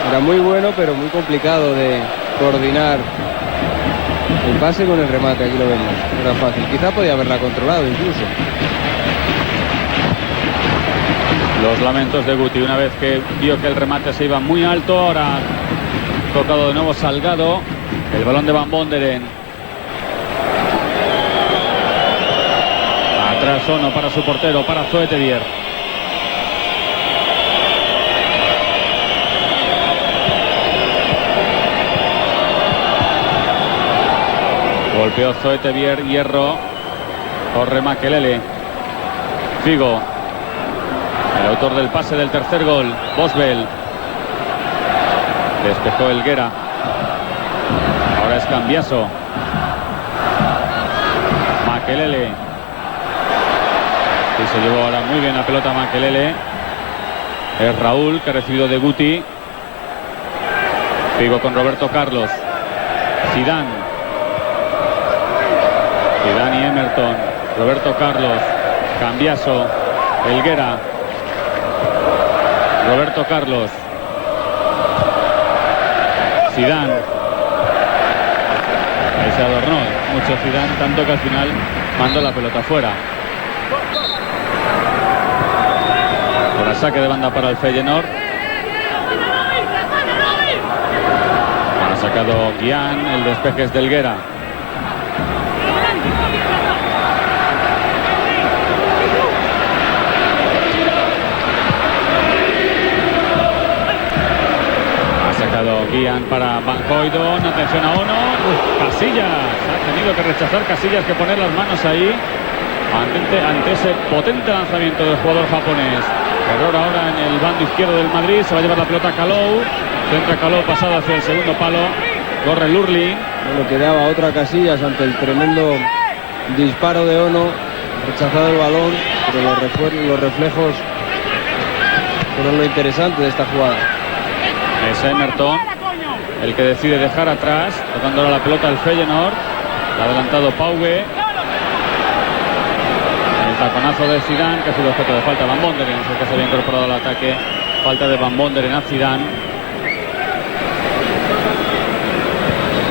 era muy bueno, pero muy complicado de coordinar. El pase con el remate, aquí lo vemos, era fácil. Quizá podía haberla controlado incluso. Los lamentos de Guti, una vez que vio que el remate se iba muy alto, ahora tocado de nuevo Salgado, el balón de Van Bonderen. Atrás Ono para su portero, para Zoetebier. Golpeó Zoetebier, hierro, corre Makelele. Figo. El autor del pase del tercer gol, Bosbel. Despejó Helguera. Ahora es Cambiaso. Makelele. Y se llevó ahora muy bien la pelota Makelele. Es Raúl, que ha recibido de Guti. Figo con Roberto Carlos. Zidane. Zidane y Emerton. Roberto Carlos. Cambiaso. Helguera. Roberto Carlos. Zidane. Ahí se adornó mucho Zidane, tanto que al final mandó la pelota fuera. Ahora saque de banda para el Feyenoord. Ha sacado Guián, el despeje es de Helguera. Guían para Van Hooijdonk, atención a Ono. Casillas, ha tenido que rechazar Casillas, que poner las manos ahí ante ese potente lanzamiento del jugador japonés. Error ahora en el bando izquierdo del Madrid, se va a llevar la pelota Kalou. Centra Kalou, pasada hacia el segundo palo, corre Lurling. Bueno, quedaba otra Casillas ante el tremendo disparo de Ono, rechazado el balón, pero los reflejos fueron lo interesante de esta jugada. Es Emerton el que decide dejar atrás, tocando la pelota al Feyenoord. Ha adelantado Pauge. El taconazo de Zidane, que ha sido objeto de falta. Van Bonderen es el que se había incorporado al ataque. Falta de Van Bonderen a Zidane.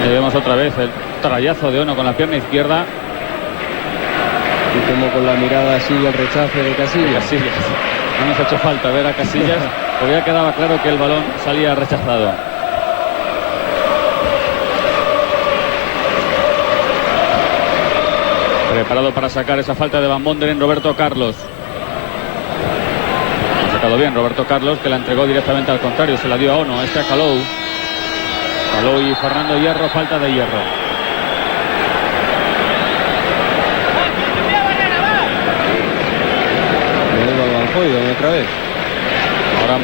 Y vemos otra vez el trayazo de Ono con la pierna izquierda. Y como con la mirada sigue el rechace de Casillas. No nos ha hecho falta ver a Casillas, porque ya quedaba claro que el balón salía rechazado. Preparado para sacar esa falta de Van Bonderen, Roberto Carlos. Ha sacado bien Roberto Carlos, que la entregó directamente al contrario, se la dio a Ono, este a Kalou. Kalou y Fernando Hierro, falta de Hierro. Otra vez. Ahora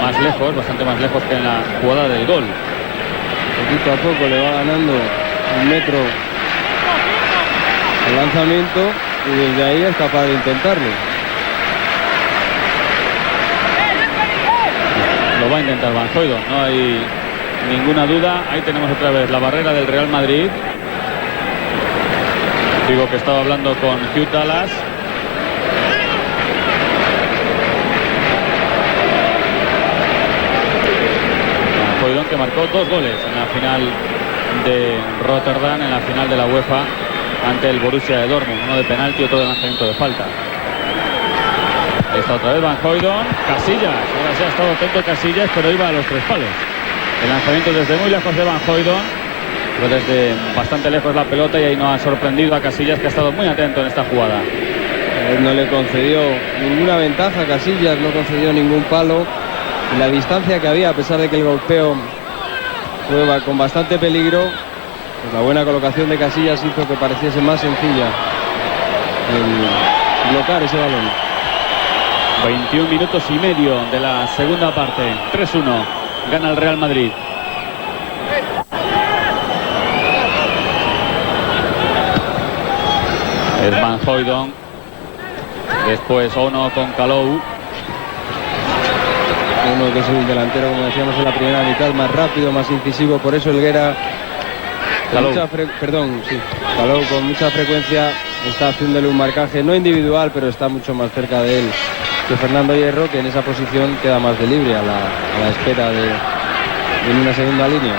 más lejos, bastante más lejos que en la jugada del gol. Poquito a poco le va ganando un metro el lanzamiento y desde ahí es capaz de intentarlo. Lo va a intentar Van Hooijdonk, no hay ninguna duda. Ahí tenemos otra vez la barrera del Real Madrid. Digo que estaba hablando con Hugh Dallas. Que marcó 2 goles en la final de Rotterdam, en la final de la UEFA ante el Borussia de Dortmund, uno de penalti y otro de lanzamiento de falta. Ahí está otra vez Van Hooijdonk. Casillas, ahora se ha estado atento Casillas, pero iba a los 3 palos. El lanzamiento desde muy lejos de Van Hooijdonk, pero desde bastante lejos la pelota, y ahí no ha sorprendido a Casillas, que ha estado muy atento en esta jugada. No le concedió ninguna ventaja a Casillas, no concedió ningún palo. Y la distancia que había, a pesar de que el golpeo fue con bastante peligro, pues la buena colocación de Casillas hizo que pareciese más sencilla el bloquear ese balón. 21 minutos y medio de la segunda parte. 3-1. Gana el Real Madrid. Es Van Hooijdonk. Después Ono con Kalou. Uno que es el delantero, como decíamos en la primera mitad, más rápido, más incisivo. Por eso Helguera, Kalou con mucha frecuencia está haciéndole un marcaje no individual, pero está mucho más cerca de él que Fernando Hierro, que en esa posición queda más de libre a la espera en una segunda línea.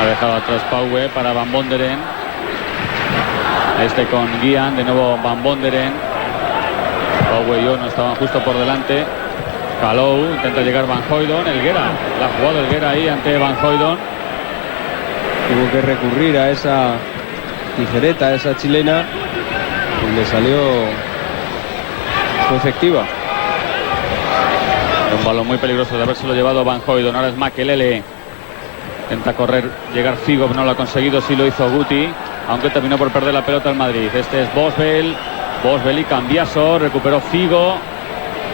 Ha dejado atrás Pauwe para Van Bonderen. Este con Guian, de nuevo Van Bonderen. Pauwe y Ono estaban justo por delante. Kalou, intenta llegar Van Hooijdonk. Helguera, la ha jugado Helguera ahí ante Van Hooijdonk. Tuvo que recurrir a esa tijereta, a esa chilena, y le salió efectiva. Un balón muy peligroso de habérselo llevado Van Hooijdonk. Ahora es Makelele. Intenta correr, llegar Figo, no lo ha conseguido, sí lo hizo Guti, aunque terminó por perder la pelota al Madrid. Este es Boswell y Cambiaso, recuperó Figo.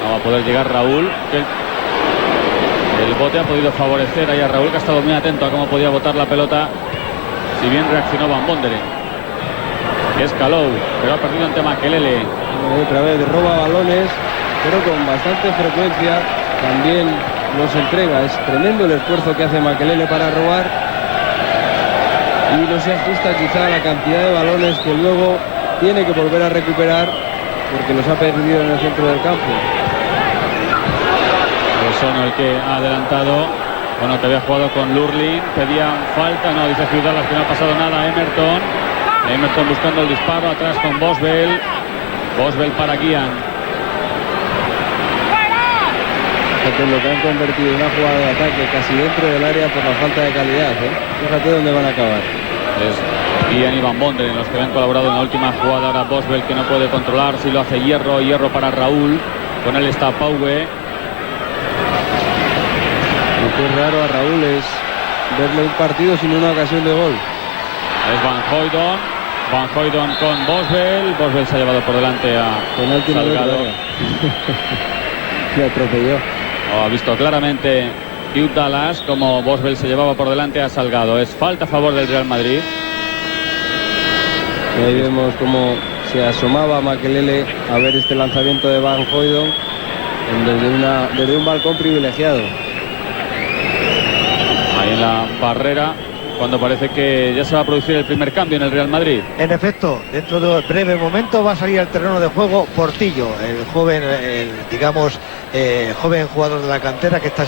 No va a poder llegar Raúl. El bote ha podido favorecer ahí a Raúl, que ha estado muy atento a cómo podía botar la pelota, si bien reaccionó Van Bonderen. Es Kalou, pero ha perdido ante Makelele. Otra vez roba balones, pero con bastante frecuencia también los entrega. Es tremendo el esfuerzo que hace Makelele para robar, y no se ajusta quizá a la cantidad de balones que luego tiene que volver a recuperar, porque los ha perdido en el centro del campo. Ono el que ha adelantado, bueno, que había jugado con Lurlin, pedían falta, no, dice Ciudadanos que no ha pasado nada. Emerton buscando el disparo, atrás con Boswell para Guian. Fíjate lo que han convertido en una jugada de ataque casi dentro del área por la falta de calidad, Fíjate dónde van a acabar. Es Guian y Van Bonderen los que han colaborado en la última jugada. Ahora Boswell, que no puede controlar, si lo hace Hierro para Raúl, con él está Pauwe. Lo que es raro a Raúl es verle un partido sin una ocasión de gol. Es Van Hooijdonk con Boswell se ha llevado por delante a Salgado. Le atropelló. Ha visto claramente Hugh Dallas como Boswell se llevaba por delante a Salgado. Es falta a favor del Real Madrid. Y ahí vemos cómo se asomaba Makelele a ver este lanzamiento de Van Hooijdonk desde un balcón privilegiado. Ahí en la barrera, cuando parece que ya se va a producir el primer cambio en el Real Madrid. En efecto, dentro de un breve momento va a salir al terreno de juego Portillo, el joven, joven jugador de la cantera, que está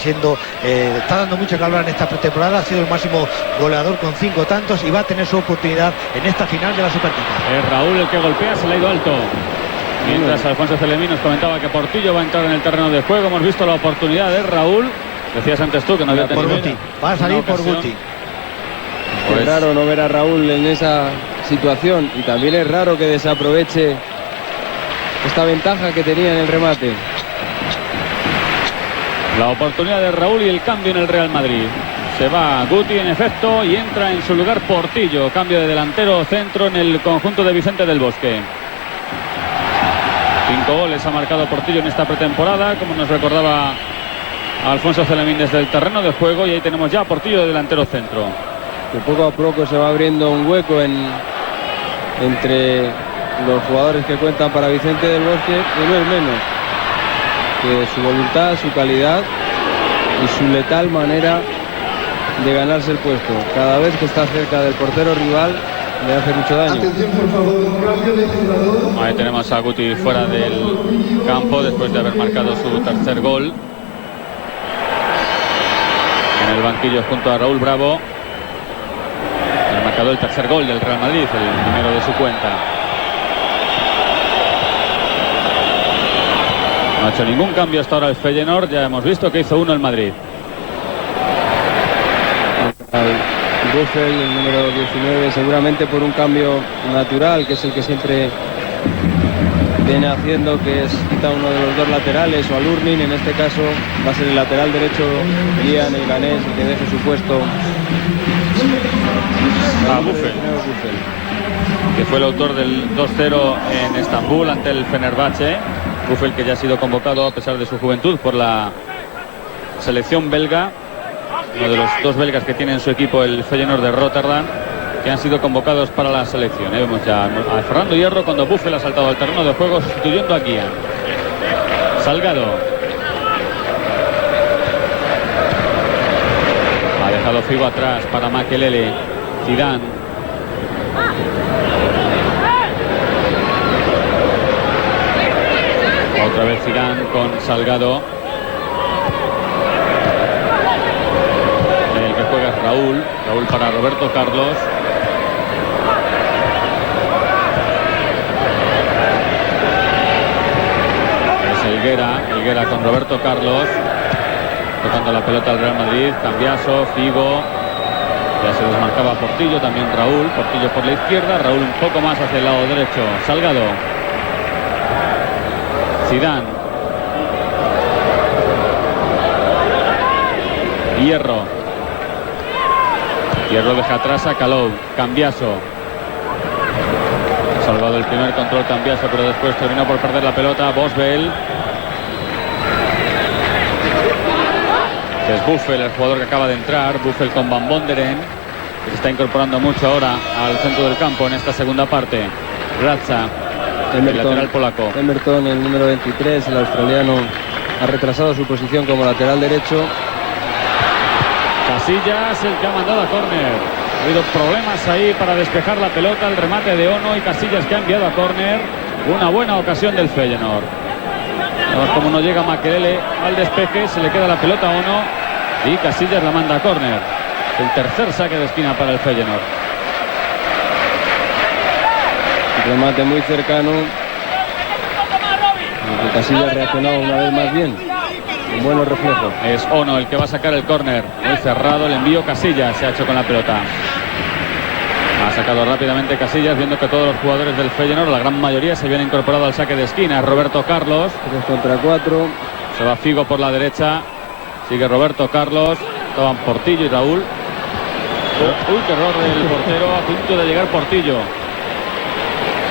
dando mucho que hablar en esta pretemporada. Ha sido el máximo goleador con 5 tantos y va a tener su oportunidad en esta final de la Supercopa. Es Raúl el que golpea, se le ha ido alto. Mientras Alfonso Celemí nos comentaba que Portillo va a entrar en el terreno de juego. Hemos visto la oportunidad de Raúl. Decías antes tú que no había tenido. Va a salir por Guti. Es raro no ver a Raúl en esa situación, y también es raro que desaproveche esta ventaja que tenía en el remate. La oportunidad de Raúl y el cambio en el Real Madrid. Se va Guti en efecto y entra en su lugar Portillo. Cambio de delantero centro en el conjunto de Vicente del Bosque. 5 goles ha marcado Portillo en esta pretemporada, como nos recordaba Alfonso Celemín desde el terreno de juego, y ahí tenemos ya a Portillo de delantero centro. Que poco a poco se va abriendo un hueco entre los jugadores que cuentan para Vicente del Bosque, y no es menos que su voluntad, su calidad y su letal manera de ganarse el puesto. Cada vez que está cerca del portero rival le hace mucho daño. Atención, por favor, cambio de jugador. Ahí tenemos a Guti fuera del campo después de haber marcado su tercer gol. En el banquillo junto a Raúl Bravo. Ha marcado el tercer gol del Real Madrid, el primero de su cuenta. No ha hecho ningún cambio hasta ahora el Feyenoord. Ya hemos visto que hizo uno el Madrid. Buffel, el número 19, seguramente por un cambio natural, que es el que siempre viene haciendo, que es quita uno de los dos laterales, o a Lurnin, en este caso va a ser el lateral derecho, Ian, el ganés, el que deje su puesto a Buffel, que fue el autor del 2-0 en Estambul ante el Fenerbahce. Buffel, que ya ha sido convocado a pesar de su juventud por la selección belga, uno de los dos belgas que tiene en su equipo el Feyenoord de Rotterdam, que han sido convocados para la selección. Vemos ya a Fernando Hierro cuando Buffel ha saltado al terreno de juego sustituyendo a Guía. Salgado ha dejado Figo atrás para Makelele. Zidane, otra vez Zidane con Salgado. El que juega es Raúl para Roberto Carlos. Helguera con Roberto Carlos, tocando la pelota al Real Madrid. Cambiaso, Figo, ya se desmarcaba Portillo, también Raúl. Portillo por la izquierda, Raúl un poco más hacia el lado derecho. Salgado, Zidane, Hierro deja atrás a Calou. Cambiaso, salvado el primer control Cambiaso, pero después terminó por perder la pelota. Boswell, es Buffel, el jugador que acaba de entrar. Buffel con Van Bonderen, que se está incorporando mucho ahora al centro del campo en esta segunda parte. Radza, el lateral polaco. Emerton, el número 23, el australiano, ha retrasado su posición como lateral derecho. Casillas, el que ha mandado a córner. Ha habido problemas ahí para despejar la pelota. El remate de Ono y Casillas, que ha enviado a córner. Una buena ocasión del Feyenoord. Vemos como no llega Makelele al despeje, se le queda la pelota a Ono y Casillas la manda a córner. El tercer saque de esquina para el Feyenoord. Remate muy cercano. Casillas reaccionado una vez más bien. Un buen reflejo. Es Ono el que va a sacar el córner. Muy cerrado el envío. Casillas se ha hecho con la pelota. Ha sacado rápidamente Casillas, viendo que todos los jugadores del Feyenoord, la gran mayoría, se habían incorporado al saque de esquina. Roberto Carlos. 3 contra 4. Se va Figo por la derecha. Sigue Roberto Carlos. Estaban Portillo y Raúl. Uy, qué error del portero. A punto de llegar Portillo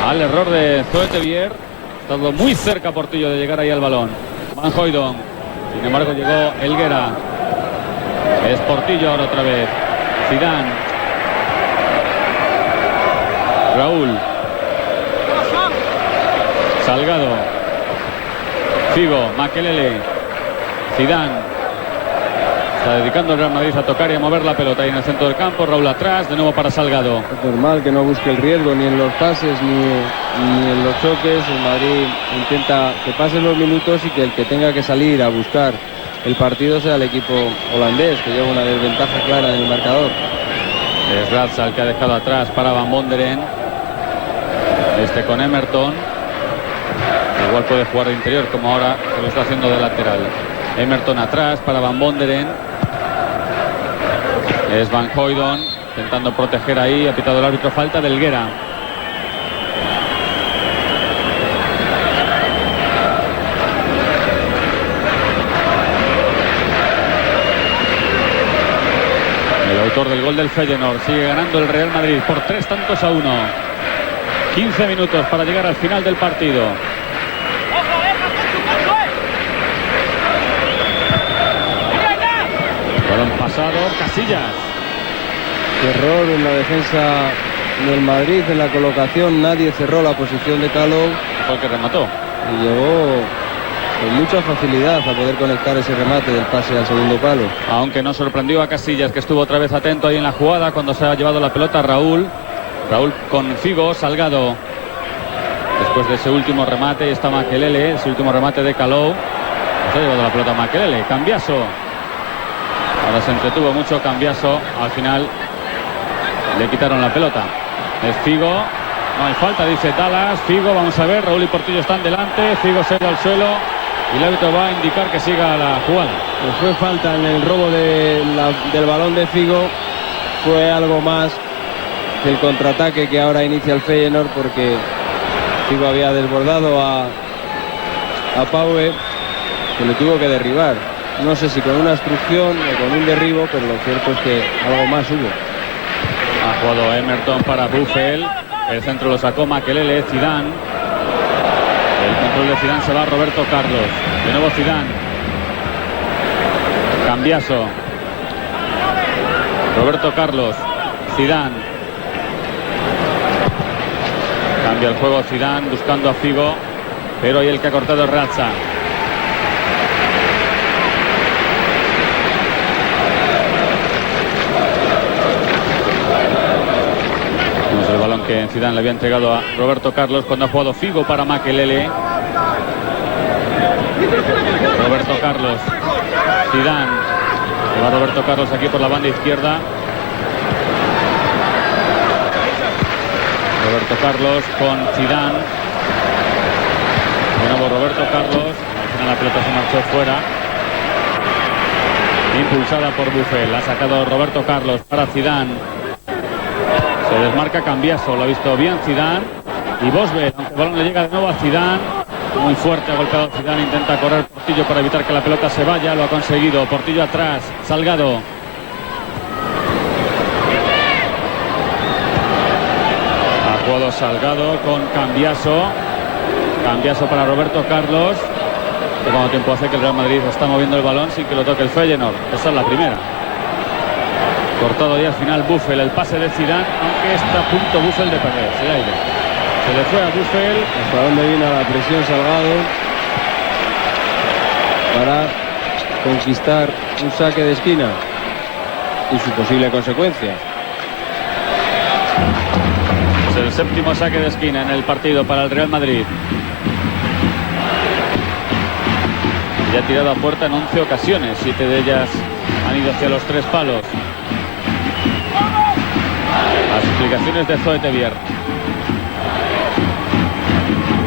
al error de Zoetebier. Ha estado muy cerca Portillo de llegar ahí al balón. Van Hooijdonk. Sin embargo llegó Helguera. Es Portillo ahora otra vez. Zidane. Raúl. Salgado. Figo. Makelele. Zidane. Está dedicando el Real Madrid a tocar y a mover la pelota ahí en el centro del campo. Raúl atrás, de nuevo para Salgado. Es normal que no busque el riesgo ni en los pases ni en los choques. El Madrid intenta que pasen los minutos y que el que tenga que salir a buscar el partido sea el equipo holandés, que lleva una desventaja clara en el marcador. Es Radza el que ha dejado atrás para Van Bonderen. Con Emerton. Igual puede jugar de interior como ahora se lo está haciendo de lateral. Emerton atrás para Van Bonderen. Es Van Hooijdonk intentando proteger ahí. Ha pitado el árbitro falta de Helguera. El autor del gol del Feyenoord sigue ganando el Real Madrid por 3-1. 15 minutos para llegar al final del partido. Balón pasado, Casillas. Error en la defensa del Madrid, en la colocación. Nadie cerró la posición de Calou. Fue el que remató. Y llegó con mucha facilidad a poder conectar ese remate del pase al segundo palo. Aunque no sorprendió a Casillas, que estuvo otra vez atento ahí en la jugada cuando se ha llevado la pelota Raúl. Raúl con Figo. Salgado. Después de ese último remate está Makelele, ese último remate de Calou. Se ha llevado la pelota Makelele. Cambiaso. Ahora se entretuvo mucho Cambiaso. Al final le quitaron la pelota. Es Figo. No hay falta, dice Talas. Figo, vamos a ver. Raúl y Portillo están delante. Figo se va al suelo. Y el árbitro va a indicar que siga la jugada. Pues fue falta en el robo del balón de Figo. fue algo más que el contraataque que ahora inicia el Feyenoord, porque Figo había desbordado a Paue, que le tuvo que derribar. No sé si con una obstrucción o con un derribo, pero lo cierto es que algo más hubo. Ha jugado Emerton para Buffel. El centro lo sacó Makelele. Zidane. El control de Zidane se va a Roberto Carlos. De nuevo Zidane. Cambiaso. Roberto Carlos. Zidane. Cambia el juego Zidane buscando a Figo. Pero ahí el que ha cortado es Ratza. El balón que Zidane le había entregado a Roberto Carlos cuando ha jugado Figo para Makelele. Roberto Carlos. Zidane. Se va Roberto Carlos aquí por la banda izquierda. Roberto Carlos con Zidane. De nuevo Roberto Carlos. Al final la pelota se marchó fuera. Impulsada por Buffel. Ha sacado Roberto Carlos para Zidane. Se desmarca Cambiaso. Lo ha visto bien Zidane. Y Boswell, aunque el balón le llega de nuevo a Zidane. Muy fuerte ha golpeado Zidane. Intenta correr Portillo para evitar que la pelota se vaya. Lo ha conseguido. Portillo atrás. Salgado. Ha jugado Salgado con Cambiaso. Cambiaso para Roberto Carlos. Que cuánto tiempo hace que el Real Madrid está moviendo el balón sin que lo toque el Feyenoord. Esa es la primera. Cortado ya al final Buffel. El pase de Zidane. Aunque está a punto Buffel de perder. Se le fue a Buffel. Hasta dónde vino la presión Salgado para conquistar un saque de esquina y su posible consecuencia. Es el séptimo saque de esquina en el partido para el Real Madrid. Ya ha tirado a puerta en 11 ocasiones. 7 de ellas han ido hacia los 3 palos. Las explicaciones de Zoe Tevier.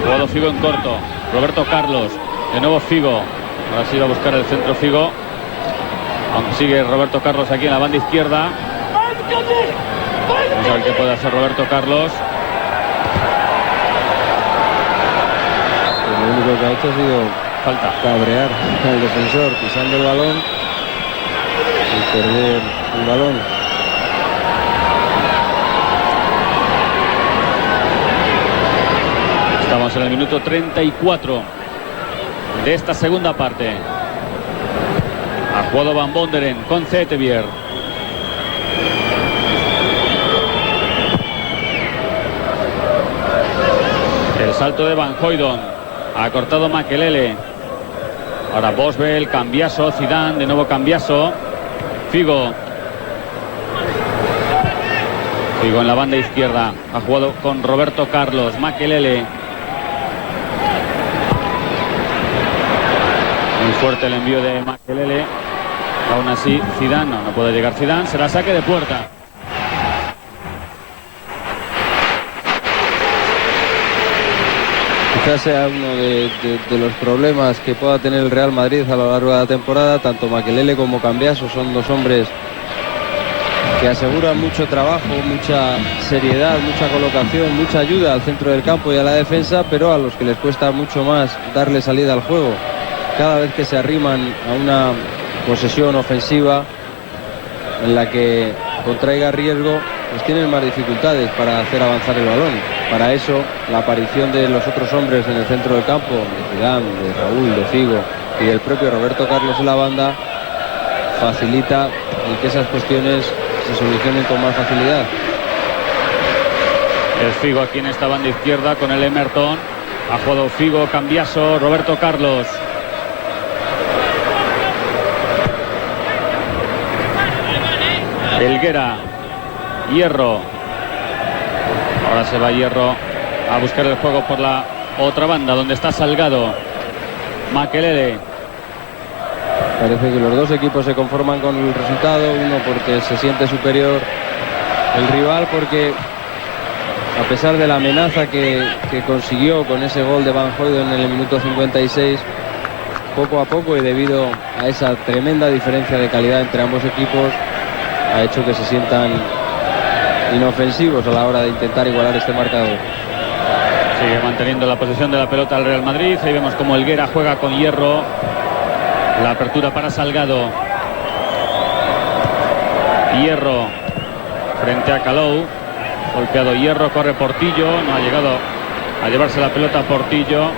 Jugado Figo en corto. Roberto Carlos. De nuevo Figo. Ahora sí va a buscar el centro Figo. Aunque sigue Roberto Carlos aquí en la banda izquierda. Vamos a ver qué puede hacer Roberto Carlos. Lo único que ha hecho ha sido Falta. cabrear al defensor, pisando el balón y perder el balón. Estamos en el minuto 34 de esta segunda parte. Ha jugado Van Bonderen con Zetevier. El salto de Van Hooijdonk. Ha cortado Makelele. Ahora Boswell, Cambiaso, Zidane, de nuevo Cambiaso. Figo. Figo en la banda izquierda. Ha jugado con Roberto Carlos. Makelele. Muy fuerte el envío de Makelele. Aún así Zidane, no puede llegar Zidane. Será saque de puerta. Quizás sea uno de los problemas que pueda tener el Real Madrid a lo largo de la temporada. Tanto Makelele como Cambiaso son dos hombres que aseguran mucho trabajo, mucha seriedad, mucha colocación, mucha ayuda al centro del campo y a la defensa, pero a los que les cuesta mucho más darle salida al juego. Cada vez que se arriman a una posesión ofensiva en la que contraiga riesgo, pues tienen más dificultades para hacer avanzar el balón. Para eso, la aparición de los otros hombres en el centro del campo, de Zidane, de Raúl, de Figo y del propio Roberto Carlos en la banda, facilita el que esas cuestiones se solucionen con más facilidad. Es Figo aquí en esta banda izquierda con el Emerton. Ha jugado Figo, Cambiaso, Roberto Carlos. Helguera, Hierro. Ahora se va Hierro a buscar el juego por la otra banda donde está Salgado. Makelele. Parece que los dos equipos se conforman con el resultado, uno porque se siente superior el rival, porque a pesar de la amenaza que consiguió con ese gol de Van Hooijdonk en el minuto 56, poco a poco y debido a esa tremenda diferencia de calidad entre ambos equipos, ha hecho que se sientan inofensivos a la hora de intentar igualar este marcador. Sigue manteniendo la posesión de la pelota al Real Madrid. Ahí vemos como Helguera juega con Hierro. La apertura para Salgado. Hierro frente a Calou. Golpeado Hierro, corre Portillo. No ha llegado a llevarse la pelota Portillo.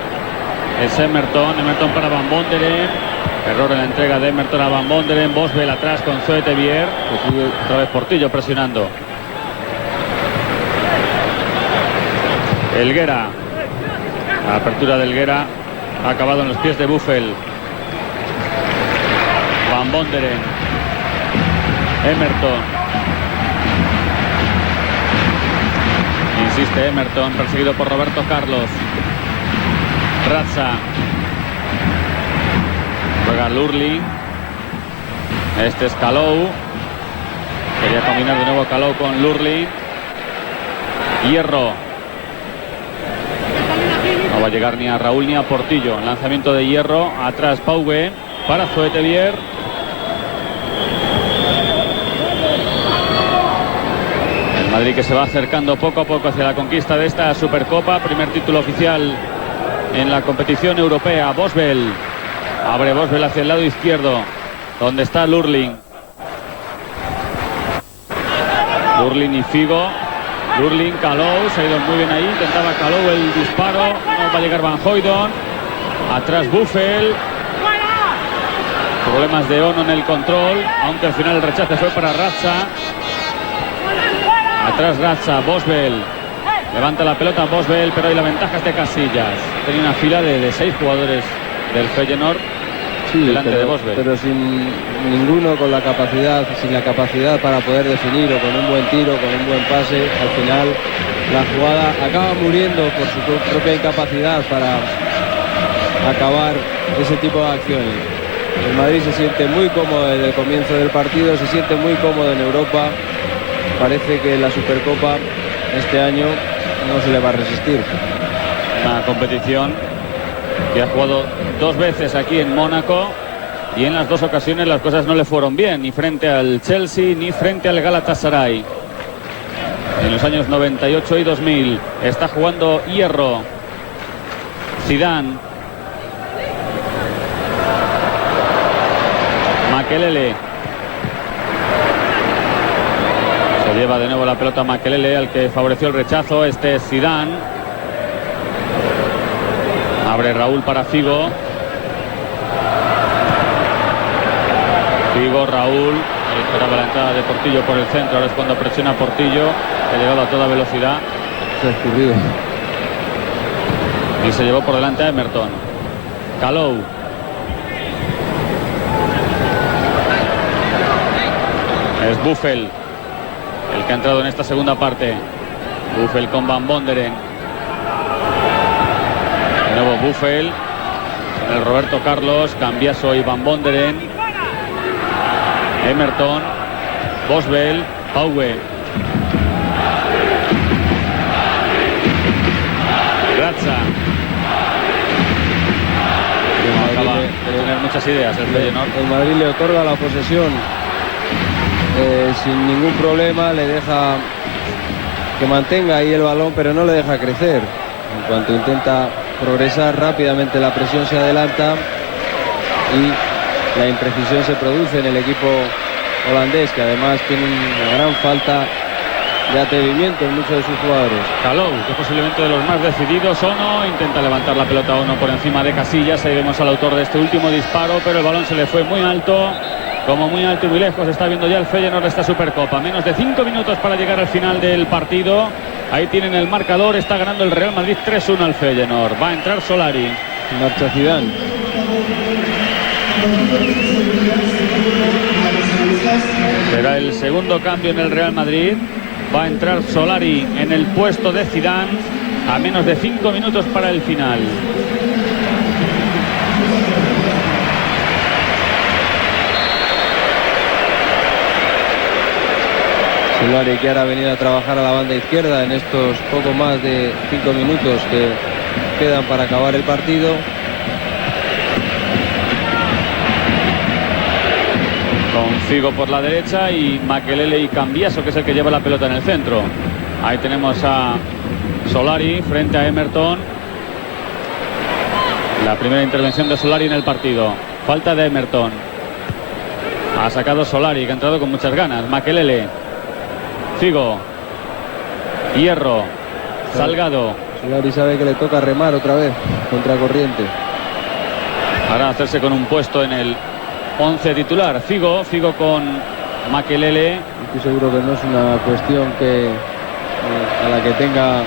Es Emerton. Emerton para Van Bonderen. Error en la entrega de Emerton a Van Bonderen. Boswell atrás con Zoetebier. Otra vez Portillo presionando. Helguera. La apertura de Helguera ha acabado en los pies de Buffel. Van Bonderen. Emerton. Insiste Emerton, perseguido por Roberto Carlos. Ratza. Juega Lurling. Este es Calou. Quería combinar de nuevo Calou con Lurling. Hierro. No va a llegar ni a Raúl ni a Portillo. Lanzamiento de Hierro. Atrás Pauve para Zoetebier. El Madrid que se va acercando poco a poco hacia la conquista de esta Supercopa. Primer título oficial en la competición europea. Boswell. Abre Boswell hacia el lado izquierdo, donde está Lurling. Lurling y Figo. Lurling, Calou, se ha ido muy bien ahí. Intentaba Calou el disparo. No va a llegar Van Hooijdonk. Atrás Buffel. Problemas de Ono en el control, aunque al final el rechace fue para Ratza. Atrás Ratza, Boswell. Levanta la pelota Boswell, pero hay la ventaja es de Casillas. Tenía una fila de 6 jugadores del Feyenoord delante de Boswell. Pero sin ninguno con la capacidad, sin la capacidad para poder definir, o con un buen tiro, con un buen pase. Al final la jugada acaba muriendo por su propia incapacidad para acabar ese tipo de acciones. El Madrid se siente muy cómodo desde el comienzo del partido, se siente muy cómodo en Europa. Parece que la Supercopa este año no se le va a resistir. Una competición que ha jugado 2 veces aquí en Mónaco y en las 2 ocasiones las cosas no le fueron bien, ni frente al Chelsea ni frente al Galatasaray. En los años 98 y 2000 está jugando Hierro. Zidane. Makelele. Se lleva de nuevo la pelota Makelele, al que favoreció el rechazo. Este es Zidane. Abre Raúl para Figo. Figo, Raúl. Ahí esperaba la entrada de Portillo por el centro. Ahora es cuando presiona Portillo. Ha llegado a toda velocidad. Se ha escurrido. Y se llevó por delante a Emerton. Calou. Es Buffel el que ha entrado en esta segunda parte. Buffel con Van Bonderen. De nuevo Buffel. Con el Roberto Carlos. Cambiaso y Van Bonderen. Emerton. Boswell. Pauve. Ratza. No acaba de tener muchas ideas el Feyenoord. El Madrid le otorga la posesión sin ningún problema, le deja que mantenga ahí el balón, pero no le deja crecer. En cuanto intenta progresar rápidamente, la presión se adelanta y la imprecisión se produce en el equipo holandés, que además tiene una gran falta de atrevimiento en muchos de sus jugadores. Calou, que posiblemente de los más decididos. Ono intenta levantar la pelota Ono por encima de Casillas. Ahí vemos al autor de este último disparo, pero el balón se le fue muy alto. Como muy alto y muy lejos está viendo ya el Feyenoord esta Supercopa. Menos de 5 minutos para llegar al final del partido. Ahí tienen el marcador. Está ganando el Real Madrid 3-1 al Feyenoord. Va a entrar Solari. Marcha Zidane. Será el segundo cambio en el Real Madrid. Va a entrar Solari en el puesto de Zidane a menos de 5 minutos para el final. Solari, que ahora ha venido a trabajar a la banda izquierda en estos poco más de 5 minutos que quedan para acabar el partido. Con Figo por la derecha y Makelele y Cambiaso, que es el que lleva la pelota en el centro. Ahí tenemos a Solari frente a Emerton. La primera intervención de Solari en el partido. Falta de Emerton. Ha sacado Solari, que ha entrado con muchas ganas. Makelele. Figo. Hierro. Salgado. Solari sabe que le toca remar otra vez, contracorriente. Para hacerse con un puesto en el 11 titular. Figo con Makelele. Estoy seguro que no es una cuestión a la que tenga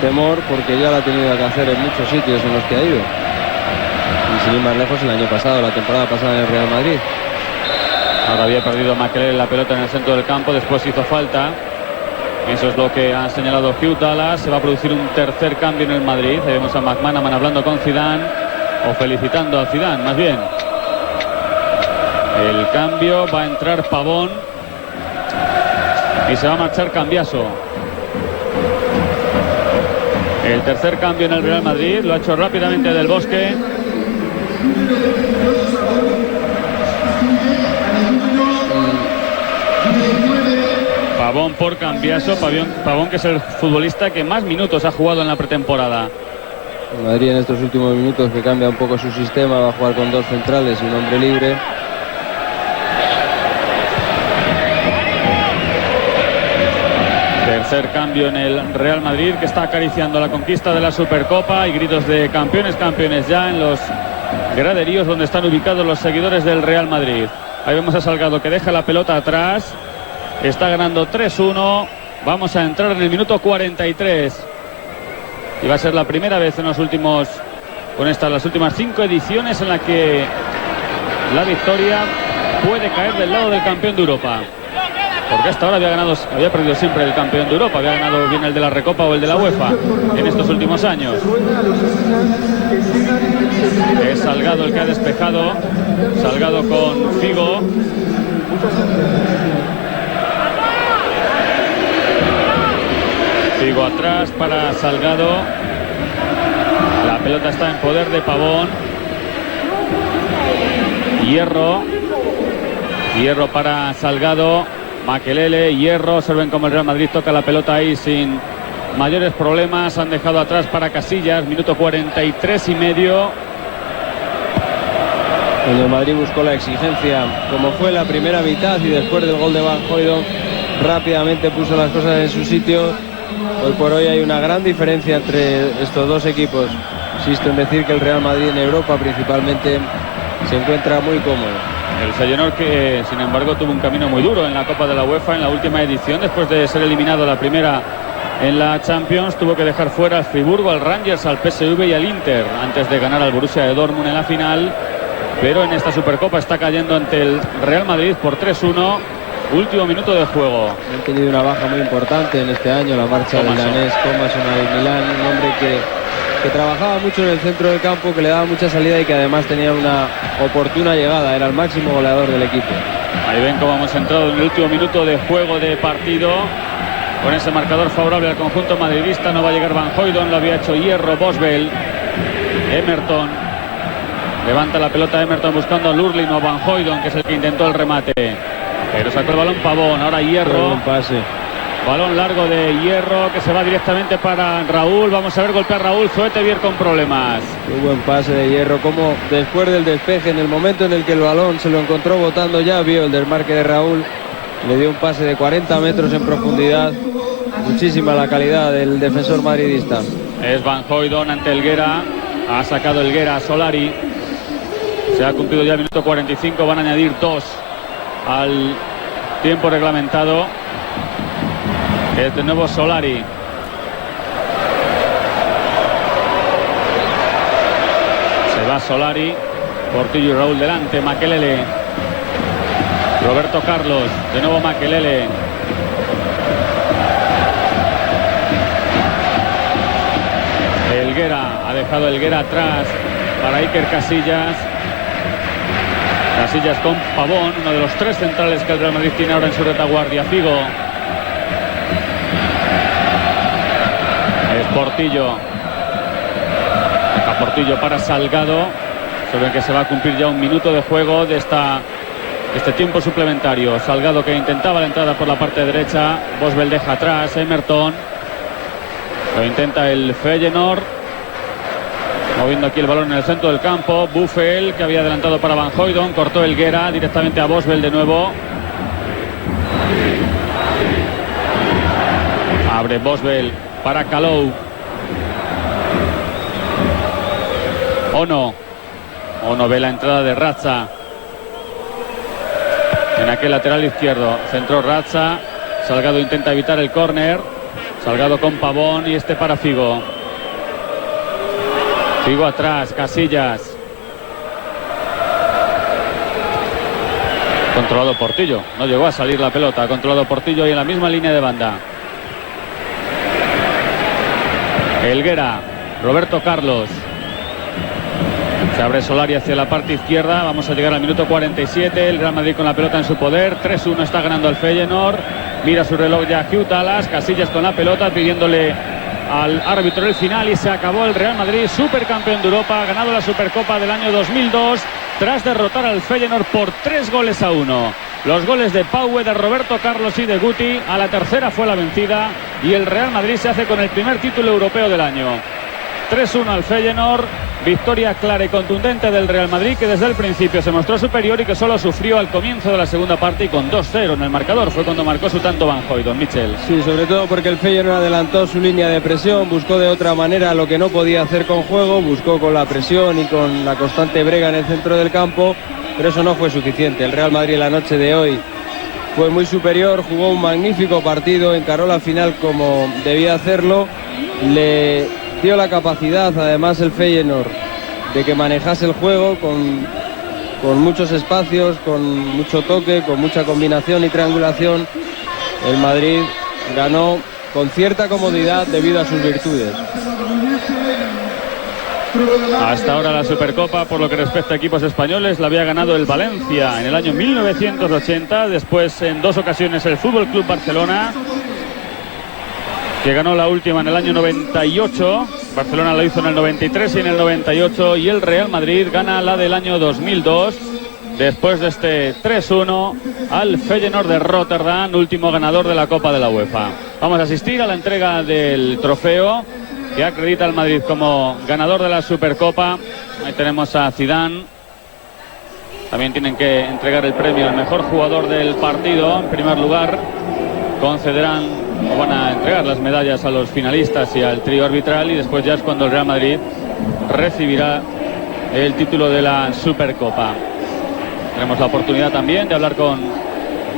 temor, porque ya la ha tenido que hacer en muchos sitios en los que ha ido. Y sin ir más lejos, el año pasado, la temporada pasada en el Real Madrid. Ahora había perdido Makelele la pelota en el centro del campo, después hizo falta. Eso es lo que ha señalado Hugh Dallas. Se va a producir un tercer cambio en el Madrid. Ahí vemos a McManaman hablando con Zidane, o felicitando a Zidane, más bien. El cambio, va a entrar Pavón y se va a marchar Cambiaso. El tercer cambio en el Real Madrid lo ha hecho rápidamente Del Bosque. Pavón por Cambiaso. Pavón, que es el futbolista que más minutos ha jugado en la pretemporada. Madrid en estos últimos minutos, que cambia un poco su sistema, va a jugar con dos centrales y un hombre libre. Tercer cambio en el Real Madrid, que está acariciando la conquista de la Supercopa, y gritos de campeones, campeones ya en los graderíos donde están ubicados los seguidores del Real Madrid. Ahí vemos a Salgado, que deja la pelota atrás. Está ganando 3-1. Vamos a entrar en el minuto 43. Y va a ser la primera vez en las últimas 5 ediciones en la que la victoria puede caer del lado del campeón de Europa. Porque hasta ahora había perdido siempre el campeón de Europa. Había ganado bien el de la Recopa o el de la UEFA en estos últimos años. Es Salgado el que ha despejado. Salgado con Figo. Figo atrás para Salgado. La pelota está en poder de Pavón. Hierro para Salgado. Makelele, Hierro. Observen cómo el Real Madrid toca la pelota ahí sin mayores problemas. Han dejado atrás para Casillas. Minuto 43 y medio. El Madrid buscó la exigencia, como fue la primera mitad, y después del gol de Van Hooijdonk rápidamente puso las cosas en su sitio. Hoy por hoy hay una gran diferencia entre estos dos equipos. Insisto en decir que el Real Madrid en Europa principalmente se encuentra muy cómodo. El Feyenoord, que sin embargo tuvo un camino muy duro en la Copa de la UEFA en la última edición, después de ser eliminado la primera en la Champions, tuvo que dejar fuera al Friburgo, al Rangers, al PSV y al Inter antes de ganar al Borussia de Dortmund en la final. Pero en esta Supercopa está cayendo ante el Real Madrid por 3-1. Último minuto de juego. Han tenido una baja muy importante en este año, la marcha del danés Thomasson al Milán, un hombre que trabajaba mucho en el centro del campo, que le daba mucha salida y que además tenía una oportuna llegada. Era el máximo goleador del equipo. Ahí ven cómo hemos entrado en el último minuto de juego de partido. Con ese marcador favorable al conjunto madridista. No va a llegar Van Hooijdonk, lo había hecho Hierro, Boswell, Emerton. Levanta la pelota Emerton buscando a Lurlin o Van Hooijdonk, que es el que intentó el remate. Pero sacó el balón Pavón. Ahora Hierro. Buen pase. Balón largo de Hierro, que se va directamente para Raúl. Vamos a ver golpear Raúl. Zoetebier con problemas. Qué buen pase de Hierro. Como después del despeje, en el momento en el que el balón se lo encontró botando, ya vio el desmarque de Raúl. Le dio un pase de 40 metros en profundidad. Muchísima la calidad del defensor madridista. Es Van Hooijdonk ante Helguera. Ha sacado Helguera a Solari. Se ha cumplido ya el minuto 45. Van a añadir 2 al tiempo reglamentado. Es de nuevo Solari. Se va Solari. Portillo y Raúl delante. Makelele. Roberto Carlos. De nuevo Makelele. Helguera. Ha dejado Helguera atrás para Iker Casillas. Casillas con Pavón, uno de los 3 centrales que el Real Madrid tiene ahora en su retaguardia. Figo. Es Portillo. Deja Portillo para Salgado. Se ve que se va a cumplir ya un minuto de juego de esta este tiempo suplementario. Salgado que intentaba la entrada por la parte derecha, Boswell deja atrás, Emerton. Lo intenta el Feyenoord. Moviendo aquí el balón en el centro del campo. Buffel, que había adelantado para Van Hooijdonk, cortó Helguera directamente a Boswell de nuevo. Abre Boswell para Kalou. Ono ve la entrada de Ratza. En aquel lateral izquierdo. Centró Ratza. Salgado intenta evitar el córner. Salgado con Pavón y este para Figo. Figo atrás, Casillas. Controlado Portillo. No llegó a salir la pelota. Controlado Portillo y en la misma línea de banda. Helguera. Roberto Carlos. Se abre Solari hacia la parte izquierda. Vamos a llegar al minuto 47. El Real Madrid con la pelota en su poder. 3-1 está ganando el Feyenoord. Mira su reloj ya Hugh Talas. Casillas con la pelota pidiéndole al árbitro el final y se acabó el Real Madrid, supercampeón de Europa, ha ganado la Supercopa del año 2002 tras derrotar al Feyenoord por 3-1. Los goles de Paue, de Roberto Carlos y de Guti. A la tercera fue la vencida y el Real Madrid se hace con el primer título europeo del año. 3-1 al Feyenoord, victoria clara y contundente del Real Madrid, que desde el principio se mostró superior y que solo sufrió al comienzo de la segunda parte y con 2-0 en el marcador. Fue cuando marcó su tanto Van Hooijdonk, Michel. Sí, sobre todo porque el Feyenoord adelantó su línea de presión, buscó de otra manera lo que no podía hacer con juego, buscó con la presión y con la constante brega en el centro del campo, pero eso no fue suficiente. El Real Madrid la noche de hoy fue muy superior, jugó un magnífico partido, encaró la final como debía hacerlo, le dio la capacidad además el Feyenoord de que manejase el juego con muchos espacios, con mucho toque, con mucha combinación y triangulación. El Madrid ganó con cierta comodidad debido a sus virtudes. Hasta ahora la Supercopa, por lo que respecta a equipos españoles, la había ganado el Valencia en el año 1980, después en 2 ocasiones el Fútbol Club Barcelona, que ganó la última en el año 98, Barcelona lo hizo en el 93 y en el 98, y el Real Madrid gana la del año 2002, después de este 3-1 al Feyenoord de Rotterdam, último ganador de la Copa de la UEFA. Vamos a asistir a la entrega del trofeo, que acredita al Madrid como ganador de la Supercopa. Ahí tenemos a Zidane. También tienen que entregar el premio al mejor jugador del partido. En primer lugar, concederán o van a entregar las medallas a los finalistas y al trío arbitral, y después ya es cuando el Real Madrid recibirá el título de la Supercopa. Tenemos la oportunidad también de hablar con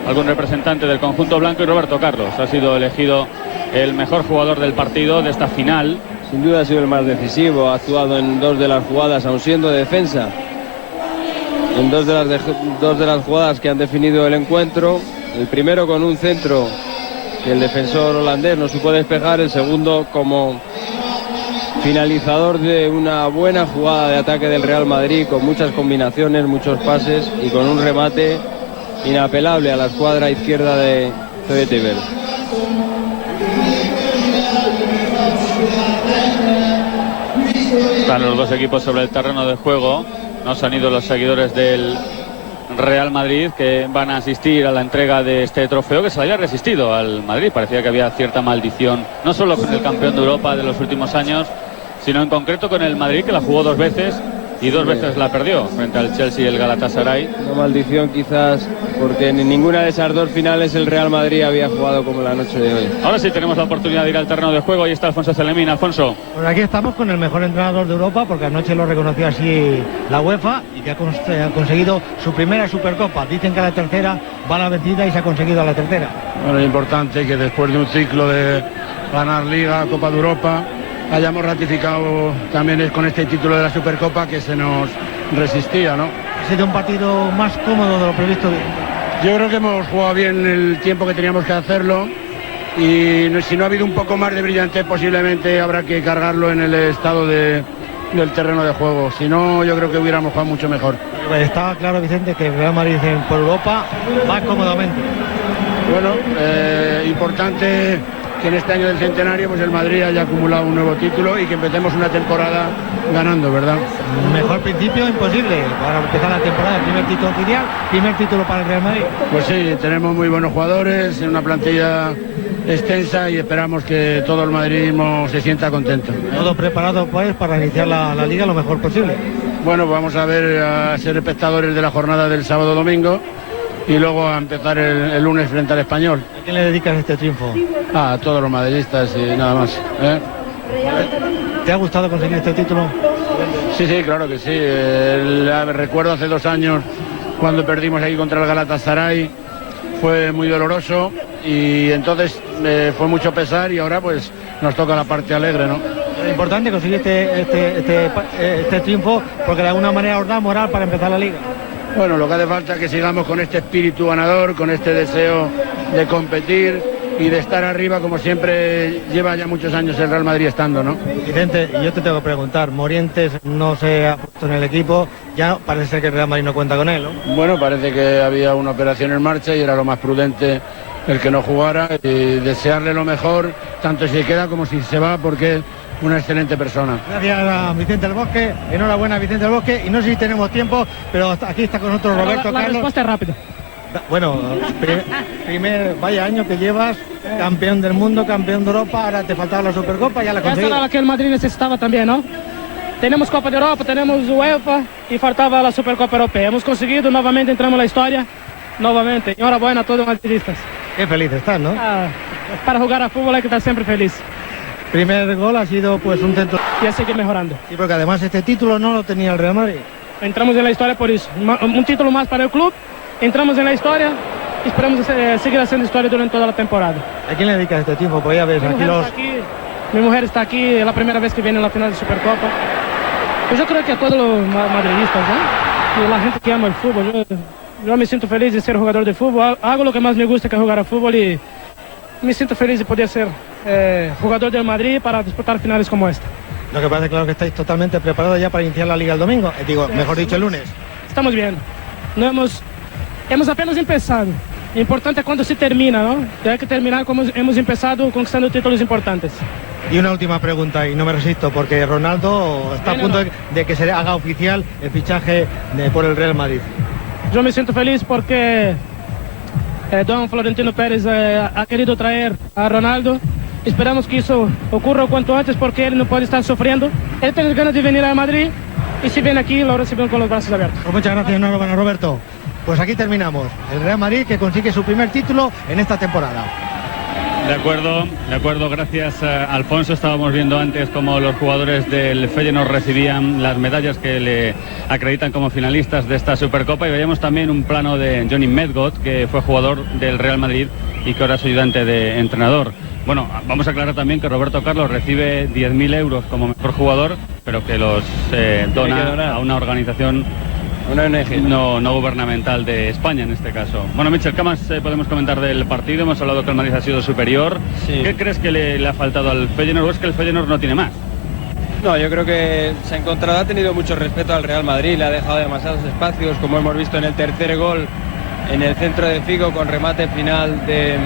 algún representante del conjunto blanco, y Roberto Carlos ha sido elegido el mejor jugador del partido de esta final. Sin duda ha sido el más decisivo, ha actuado en 2 de las jugadas, aun siendo defensa, en dos de las jugadas que han definido el encuentro. El primero con un centro que el defensor holandés no supo despejar, el segundo como finalizador de una buena jugada de ataque del Real Madrid, con muchas combinaciones, muchos pases y con un remate inapelable a la escuadra izquierda de Zoeteberg. Están los dos equipos sobre el terreno de juego. Nos han ido los seguidores del Real Madrid, que van a asistir a la entrega de este trofeo, que se había resistido al Madrid. Parecía que había cierta maldición, no solo con el campeón de Europa de los últimos años, sino en concreto con el Madrid, que la jugó 2 veces y 2 veces la perdió frente al Chelsea y el Galatasaray. Una maldición quizás, porque en ninguna de esas 2 finales el Real Madrid había jugado como la noche de hoy. Ahora sí tenemos la oportunidad de ir al terreno de juego. Ahí está Alfonso Celemín. Alfonso. Pues aquí estamos con el mejor entrenador de Europa, porque anoche lo reconoció así la UEFA, y que ha conseguido su primera Supercopa. Dicen que a la tercera va la vencida y se ha conseguido a la tercera. Bueno, es importante que después de un ciclo de ganar Liga, Copa de Europa, hayamos ratificado también con este título de la Supercopa, que se nos resistía, ¿no? Ha sido un partido más cómodo de lo previsto. Yo creo que hemos jugado bien el tiempo que teníamos que hacerlo, y si no ha habido un poco más de brillantez, posiblemente habrá que cargarlo en el estado del terreno de juego. Si no, yo creo que hubiéramos jugado mucho mejor. Estaba claro, Vicente, que el Real Madrid por Europa va cómodamente. Bueno, importante que en este año del centenario pues el Madrid haya acumulado un nuevo título y que empecemos una temporada ganando, ¿verdad? Mejor principio imposible para empezar la temporada. Primer título oficial, primer título para el Real Madrid. Pues sí, tenemos muy buenos jugadores, una plantilla extensa y esperamos que todo el madridismo se sienta contento. Todo preparado pues para iniciar la liga lo mejor posible. Bueno, vamos a ver, a ser espectadores de la jornada del sábado-domingo y luego a empezar el lunes frente al Español. ¿A quién le dedicas este triunfo? A todos los madridistas y nada más. ¿Te ha gustado conseguir este título? Sí, sí, claro que sí. Recuerdo hace 2 años cuando perdimos ahí contra el Galatasaray, fue muy doloroso y entonces fue mucho pesar y ahora pues nos toca la parte alegre, ¿no? Es importante conseguir este triunfo porque de alguna manera os da moral para empezar la liga. Bueno, lo que hace falta es que sigamos con este espíritu ganador, con este deseo de competir y de estar arriba como siempre lleva ya muchos años el Real Madrid estando, ¿no? Vicente, yo te tengo que preguntar, Morientes no se ha puesto en el equipo, ya parece ser que el Real Madrid no cuenta con él, ¿no? Bueno, parece que había una operación en marcha y era lo más prudente el que no jugara y desearle lo mejor, tanto si queda como si se va, porque es una excelente persona. Gracias a Vicente del Bosque, enhorabuena Vicente del Bosque, y no sé si tenemos tiempo, pero aquí está con nosotros Roberto La Carlos. respuesta es rápida. Bueno, primer vaya año que llevas, campeón del mundo, campeón de Europa, ahora te faltaba la Supercopa, ya la Esa conseguiste. era la que el Madrid necesitaba también, ¿no? Tenemos Copa de Europa, tenemos UEFA y faltaba la Supercopa Europea. Hemos conseguido, nuevamente entramos en la historia, nuevamente. Enhorabuena a todos los madridistas. Qué feliz estás, ¿no? Para jugar a fútbol hay que estar siempre feliz Primer gol ha sido pues un centro. y a seguir mejorando. Sí, porque además este título no lo tenía el Real Madrid. Entramos en la historia por eso. Un título más para el club, entramos en la historia y esperamos seguir haciendo historia durante toda la temporada. ¿A quién le dedicas este tiempo? Pues ya ves, Mi mujer está aquí, es la primera vez que viene en la final de Supercopa. Pues yo creo que a todos los madridistas, ¿no? Y la gente que ama el fútbol. Yo me siento feliz de ser jugador de fútbol. Hago lo que más me gusta, que es jugar a fútbol, y me siento feliz de poder ser jugador del Madrid para disputar finales como esta. Lo que pasa es claro que estáis totalmente preparados ya para iniciar la liga el domingo. Mejor dicho, el lunes. Estamos bien. No hemos apenas empezado. Lo importante es cuando se termina, ¿no? Hay que terminar como hemos empezado, conquistando títulos importantes. Y una última pregunta, y no me resisto, porque Ronaldo está a punto de que se haga oficial el fichaje por el Real Madrid. Yo me siento feliz porque don Florentino Pérez ha querido traer a Ronaldo. Esperamos que eso ocurra cuanto antes porque él no puede estar sufriendo. Él tiene ganas de venir a Madrid y si viene aquí lo recibimos con los brazos abiertos. Pues muchas gracias, enhorabuena, Roberto. Pues aquí terminamos. El Real Madrid que consigue su primer título en esta temporada. De acuerdo, gracias Alfonso. Estábamos viendo antes cómo los jugadores del Feyenoord recibían las medallas que le acreditan como finalistas de esta Supercopa, y veíamos también un plano de Johnny Medgott, que fue jugador del Real Madrid y que ahora es ayudante de entrenador. Bueno, vamos a aclarar también que Roberto Carlos recibe 10.000 euros como mejor jugador, pero que los dona a una organización no gubernamental de España en este caso. Bueno, Michel, ¿qué más podemos comentar del partido? Hemos hablado que el Madrid ha sido superior. Sí. ¿Qué crees que le ha faltado al Feyenoord, o es que el Feyenoord no tiene más? No, yo creo que se ha encontrado, ha tenido mucho respeto al Real Madrid, le ha dejado demasiados espacios, como hemos visto en el tercer gol en el centro de Figo con remate final de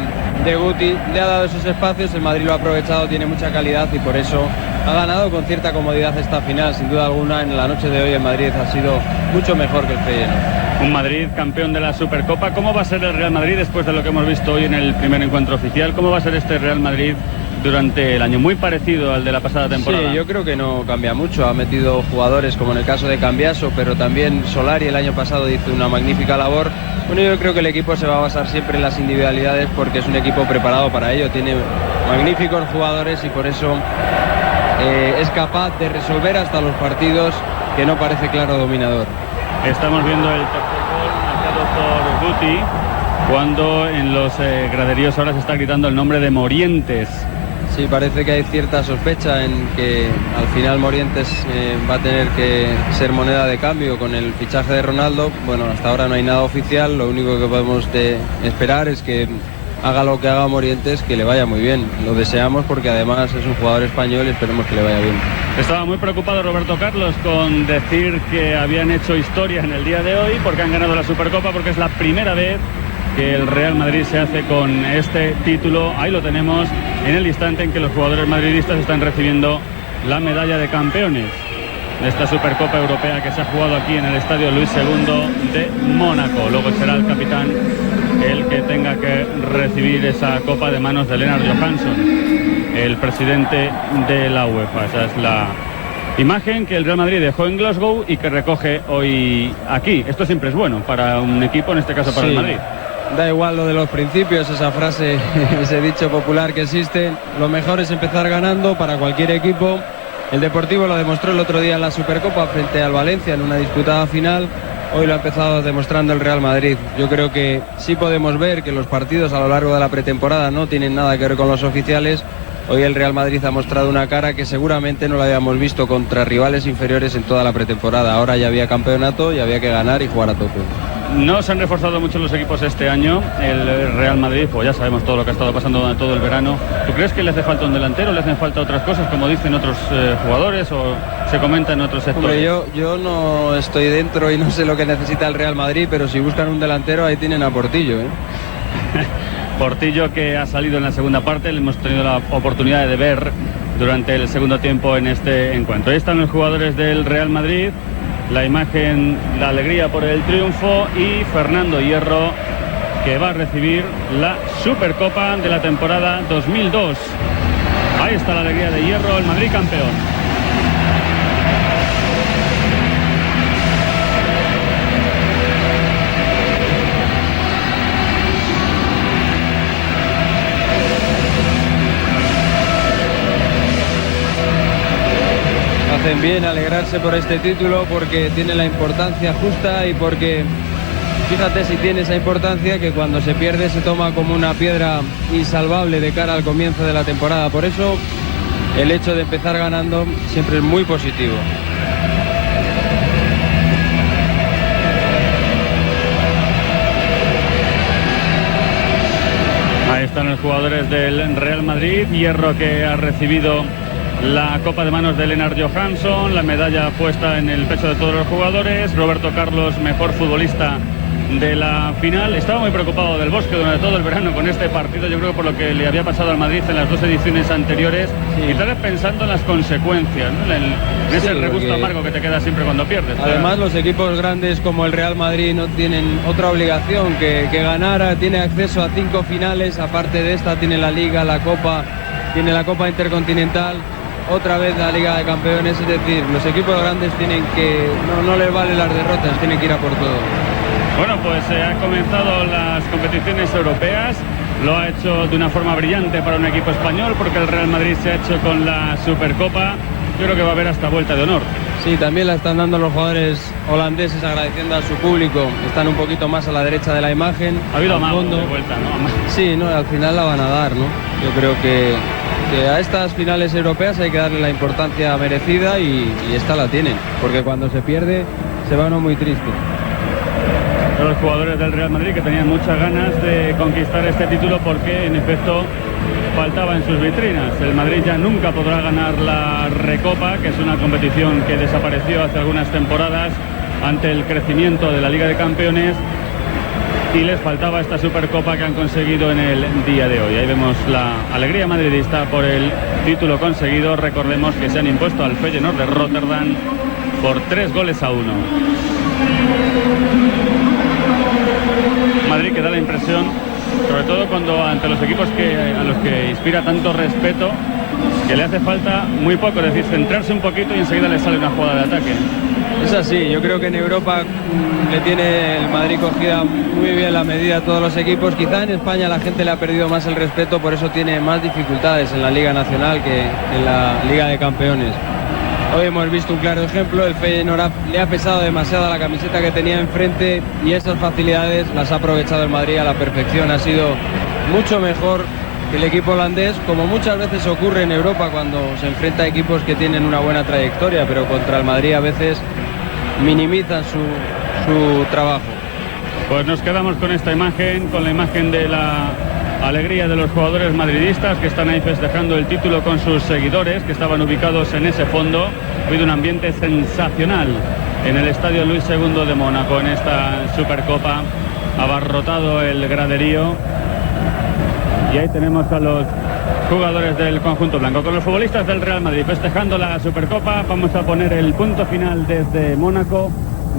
Guti. Le ha dado esos espacios, el Madrid lo ha aprovechado, tiene mucha calidad y por eso ha ganado con cierta comodidad esta final. Sin duda alguna, en la noche de hoy el Madrid ha sido mucho mejor que el Feyenoord. Un Madrid campeón de la Supercopa. ¿Cómo va a ser el Real Madrid después de lo que hemos visto hoy en el primer encuentro oficial? ¿Cómo va a ser este Real Madrid durante el año? Muy parecido al de la pasada temporada. Sí, yo creo que no cambia mucho. Ha metido jugadores como en el caso de Cambiaso, pero también Solari el año pasado hizo una magnífica labor. Bueno, yo creo que el equipo se va a basar siempre en las individualidades porque es un equipo preparado para ello. Tiene magníficos jugadores y por eso es capaz de resolver hasta los partidos que no parece claro dominador. Estamos viendo el tercer gol marcado por Guti, cuando en los graderíos ahora se está gritando el nombre de Morientes. Sí, parece que hay cierta sospecha en que al final Morientes va a tener que ser moneda de cambio con el fichaje de Ronaldo. Bueno, hasta ahora no hay nada oficial, lo único que podemos esperar es que haga lo que haga Morientes, que le vaya muy bien. Lo deseamos porque además es un jugador español y esperemos que le vaya bien. Estaba muy preocupado Roberto Carlos con decir que habían hecho historia en el día de hoy porque han ganado la Supercopa, porque es la primera vez que el Real Madrid se hace con este título. Ahí lo tenemos en el instante en que los jugadores madridistas están recibiendo la medalla de campeones de esta Supercopa Europea que se ha jugado aquí en el Estadio Luis II de Mónaco. Luego será el capitán el que tenga que recibir esa copa de manos de Lennart Johansson, el presidente de la UEFA. Esa es la imagen que el Real Madrid dejó en Glasgow y que recoge hoy aquí. Esto siempre es bueno para un equipo, en este caso para el Madrid. Da igual lo de los principios, esa frase, ese dicho popular que existe. Lo mejor es empezar ganando para cualquier equipo. El Deportivo lo demostró el otro día en la Supercopa frente al Valencia en una disputada final. Hoy lo ha empezado demostrando el Real Madrid. Yo creo que sí podemos ver que los partidos a lo largo de la pretemporada no tienen nada que ver con los oficiales. Hoy el Real Madrid ha mostrado una cara que seguramente no la habíamos visto contra rivales inferiores en toda la pretemporada. Ahora ya había campeonato y había que ganar y jugar a tope. No se han reforzado mucho los equipos este año. El Real Madrid, pues ya sabemos todo lo que ha estado pasando durante todo el verano. ¿Tú crees que le hace falta un delantero? ¿Le hacen falta otras cosas, como dicen otros jugadores o se comenta en otros sectores? Hombre, yo no estoy dentro y no sé lo que necesita el Real Madrid, pero si buscan un delantero ahí tienen a Portillo, ¿eh? Portillo, que ha salido en la segunda parte, le hemos tenido la oportunidad de ver durante el segundo tiempo en este encuentro. Ahí están los jugadores del Real Madrid, la imagen, la alegría por el triunfo, y Fernando Hierro, que va a recibir la Supercopa de la temporada 2002. Ahí está la alegría de Hierro, el Madrid campeón. Hacen bien alegrarse por este título porque tiene la importancia justa y porque, fíjate si tiene esa importancia, que cuando se pierde se toma como una piedra insalvable de cara al comienzo de la temporada. Por eso el hecho de empezar ganando siempre es muy positivo. Ahí están los jugadores del Real Madrid. Hierro, que ha recibido la copa de manos de Lennart Johansson, la medalla puesta en el pecho de todos los jugadores. Roberto Carlos, mejor futbolista de la final. Estaba muy preocupado Del Bosque durante todo el verano con este partido, yo creo, por lo que le había pasado al Madrid en las dos ediciones anteriores, y tal vez pensando en las consecuencias, ¿no? en ese regusto amargo que te queda siempre cuando pierdes. Además, los equipos grandes como el Real Madrid no tienen otra obligación que ganar. Tiene acceso a 5 finales, aparte de esta tiene la Liga, la Copa, tiene la Copa Intercontinental, otra vez la Liga de Campeones. Es decir, los equipos grandes tienen que, no les valen las derrotas, tienen que ir a por todo. Bueno, pues han comenzado las competiciones europeas. Lo ha hecho de una forma brillante para un equipo español, porque el Real Madrid se ha hecho con la Supercopa. Yo creo que va a haber hasta vuelta de honor. Sí, también la están dando los jugadores holandeses, agradeciendo a su público. Están un poquito más a la derecha de la imagen. Ha habido amagos de vuelta, ¿no? Sí, no, al final la van a dar, ¿no? Yo creo que a estas finales europeas hay que darle la importancia merecida y esta la tienen, porque cuando se pierde se va uno muy triste. Los jugadores del Real Madrid, que tenían muchas ganas de conquistar este título, porque en efecto faltaba en sus vitrinas. El Madrid ya nunca podrá ganar la Recopa, que es una competición que desapareció hace algunas temporadas ante el crecimiento de la Liga de Campeones, y les faltaba esta Supercopa que han conseguido en el día de hoy. Ahí vemos la alegría madridista por el título conseguido. Recordemos que se han impuesto al Feyenoord de Rotterdam por 3-1. Madrid, que da la impresión, sobre todo cuando ante los equipos a los que inspira tanto respeto, que le hace falta muy poco, es decir, centrarse un poquito y enseguida le sale una jugada de ataque. Es así, yo creo que en Europa le tiene el Madrid cogida muy bien la medida a todos los equipos. Quizá en España la gente le ha perdido más el respeto, por eso tiene más dificultades en la Liga Nacional que en la Liga de Campeones. Hoy hemos visto un claro ejemplo. El Feyenoord le ha pesado demasiado la camiseta que tenía enfrente, y esas facilidades las ha aprovechado el Madrid a la perfección. Ha sido mucho mejor que el equipo holandés, como muchas veces ocurre en Europa cuando se enfrenta a equipos que tienen una buena trayectoria, pero contra el Madrid a veces minimizan su trabajo. Pues nos quedamos con esta imagen, con la imagen de la alegría de los jugadores madridistas, que están ahí festejando el título con sus seguidores, que estaban ubicados en ese fondo. Ha habido un ambiente sensacional en el Estadio Luis II de Mónaco en esta Supercopa abarrotado el graderío. Y ahí tenemos a los jugadores del conjunto blanco. Con los futbolistas del Real Madrid festejando la Supercopa, vamos a poner el punto final desde Mónaco,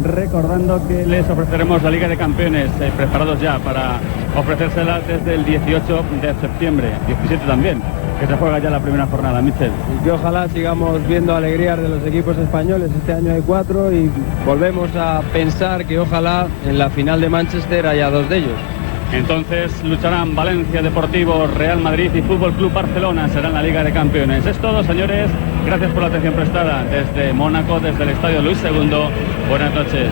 recordando que les ofreceremos la Liga de Campeones, preparados ya para ofrecérsela desde el 18 de septiembre, 17 también, que se juega ya la primera jornada. Michel. Y que ojalá sigamos viendo alegrías de los equipos españoles. Este año hay 4 y volvemos a pensar que ojalá en la final de Manchester haya 2 de ellos. Entonces lucharán Valencia Deportivo, Real Madrid y Fútbol Club Barcelona. Será en la Liga de Campeones. Es todo, señores. Gracias por la atención prestada desde Mónaco, desde el Estadio Luis II. Buenas noches.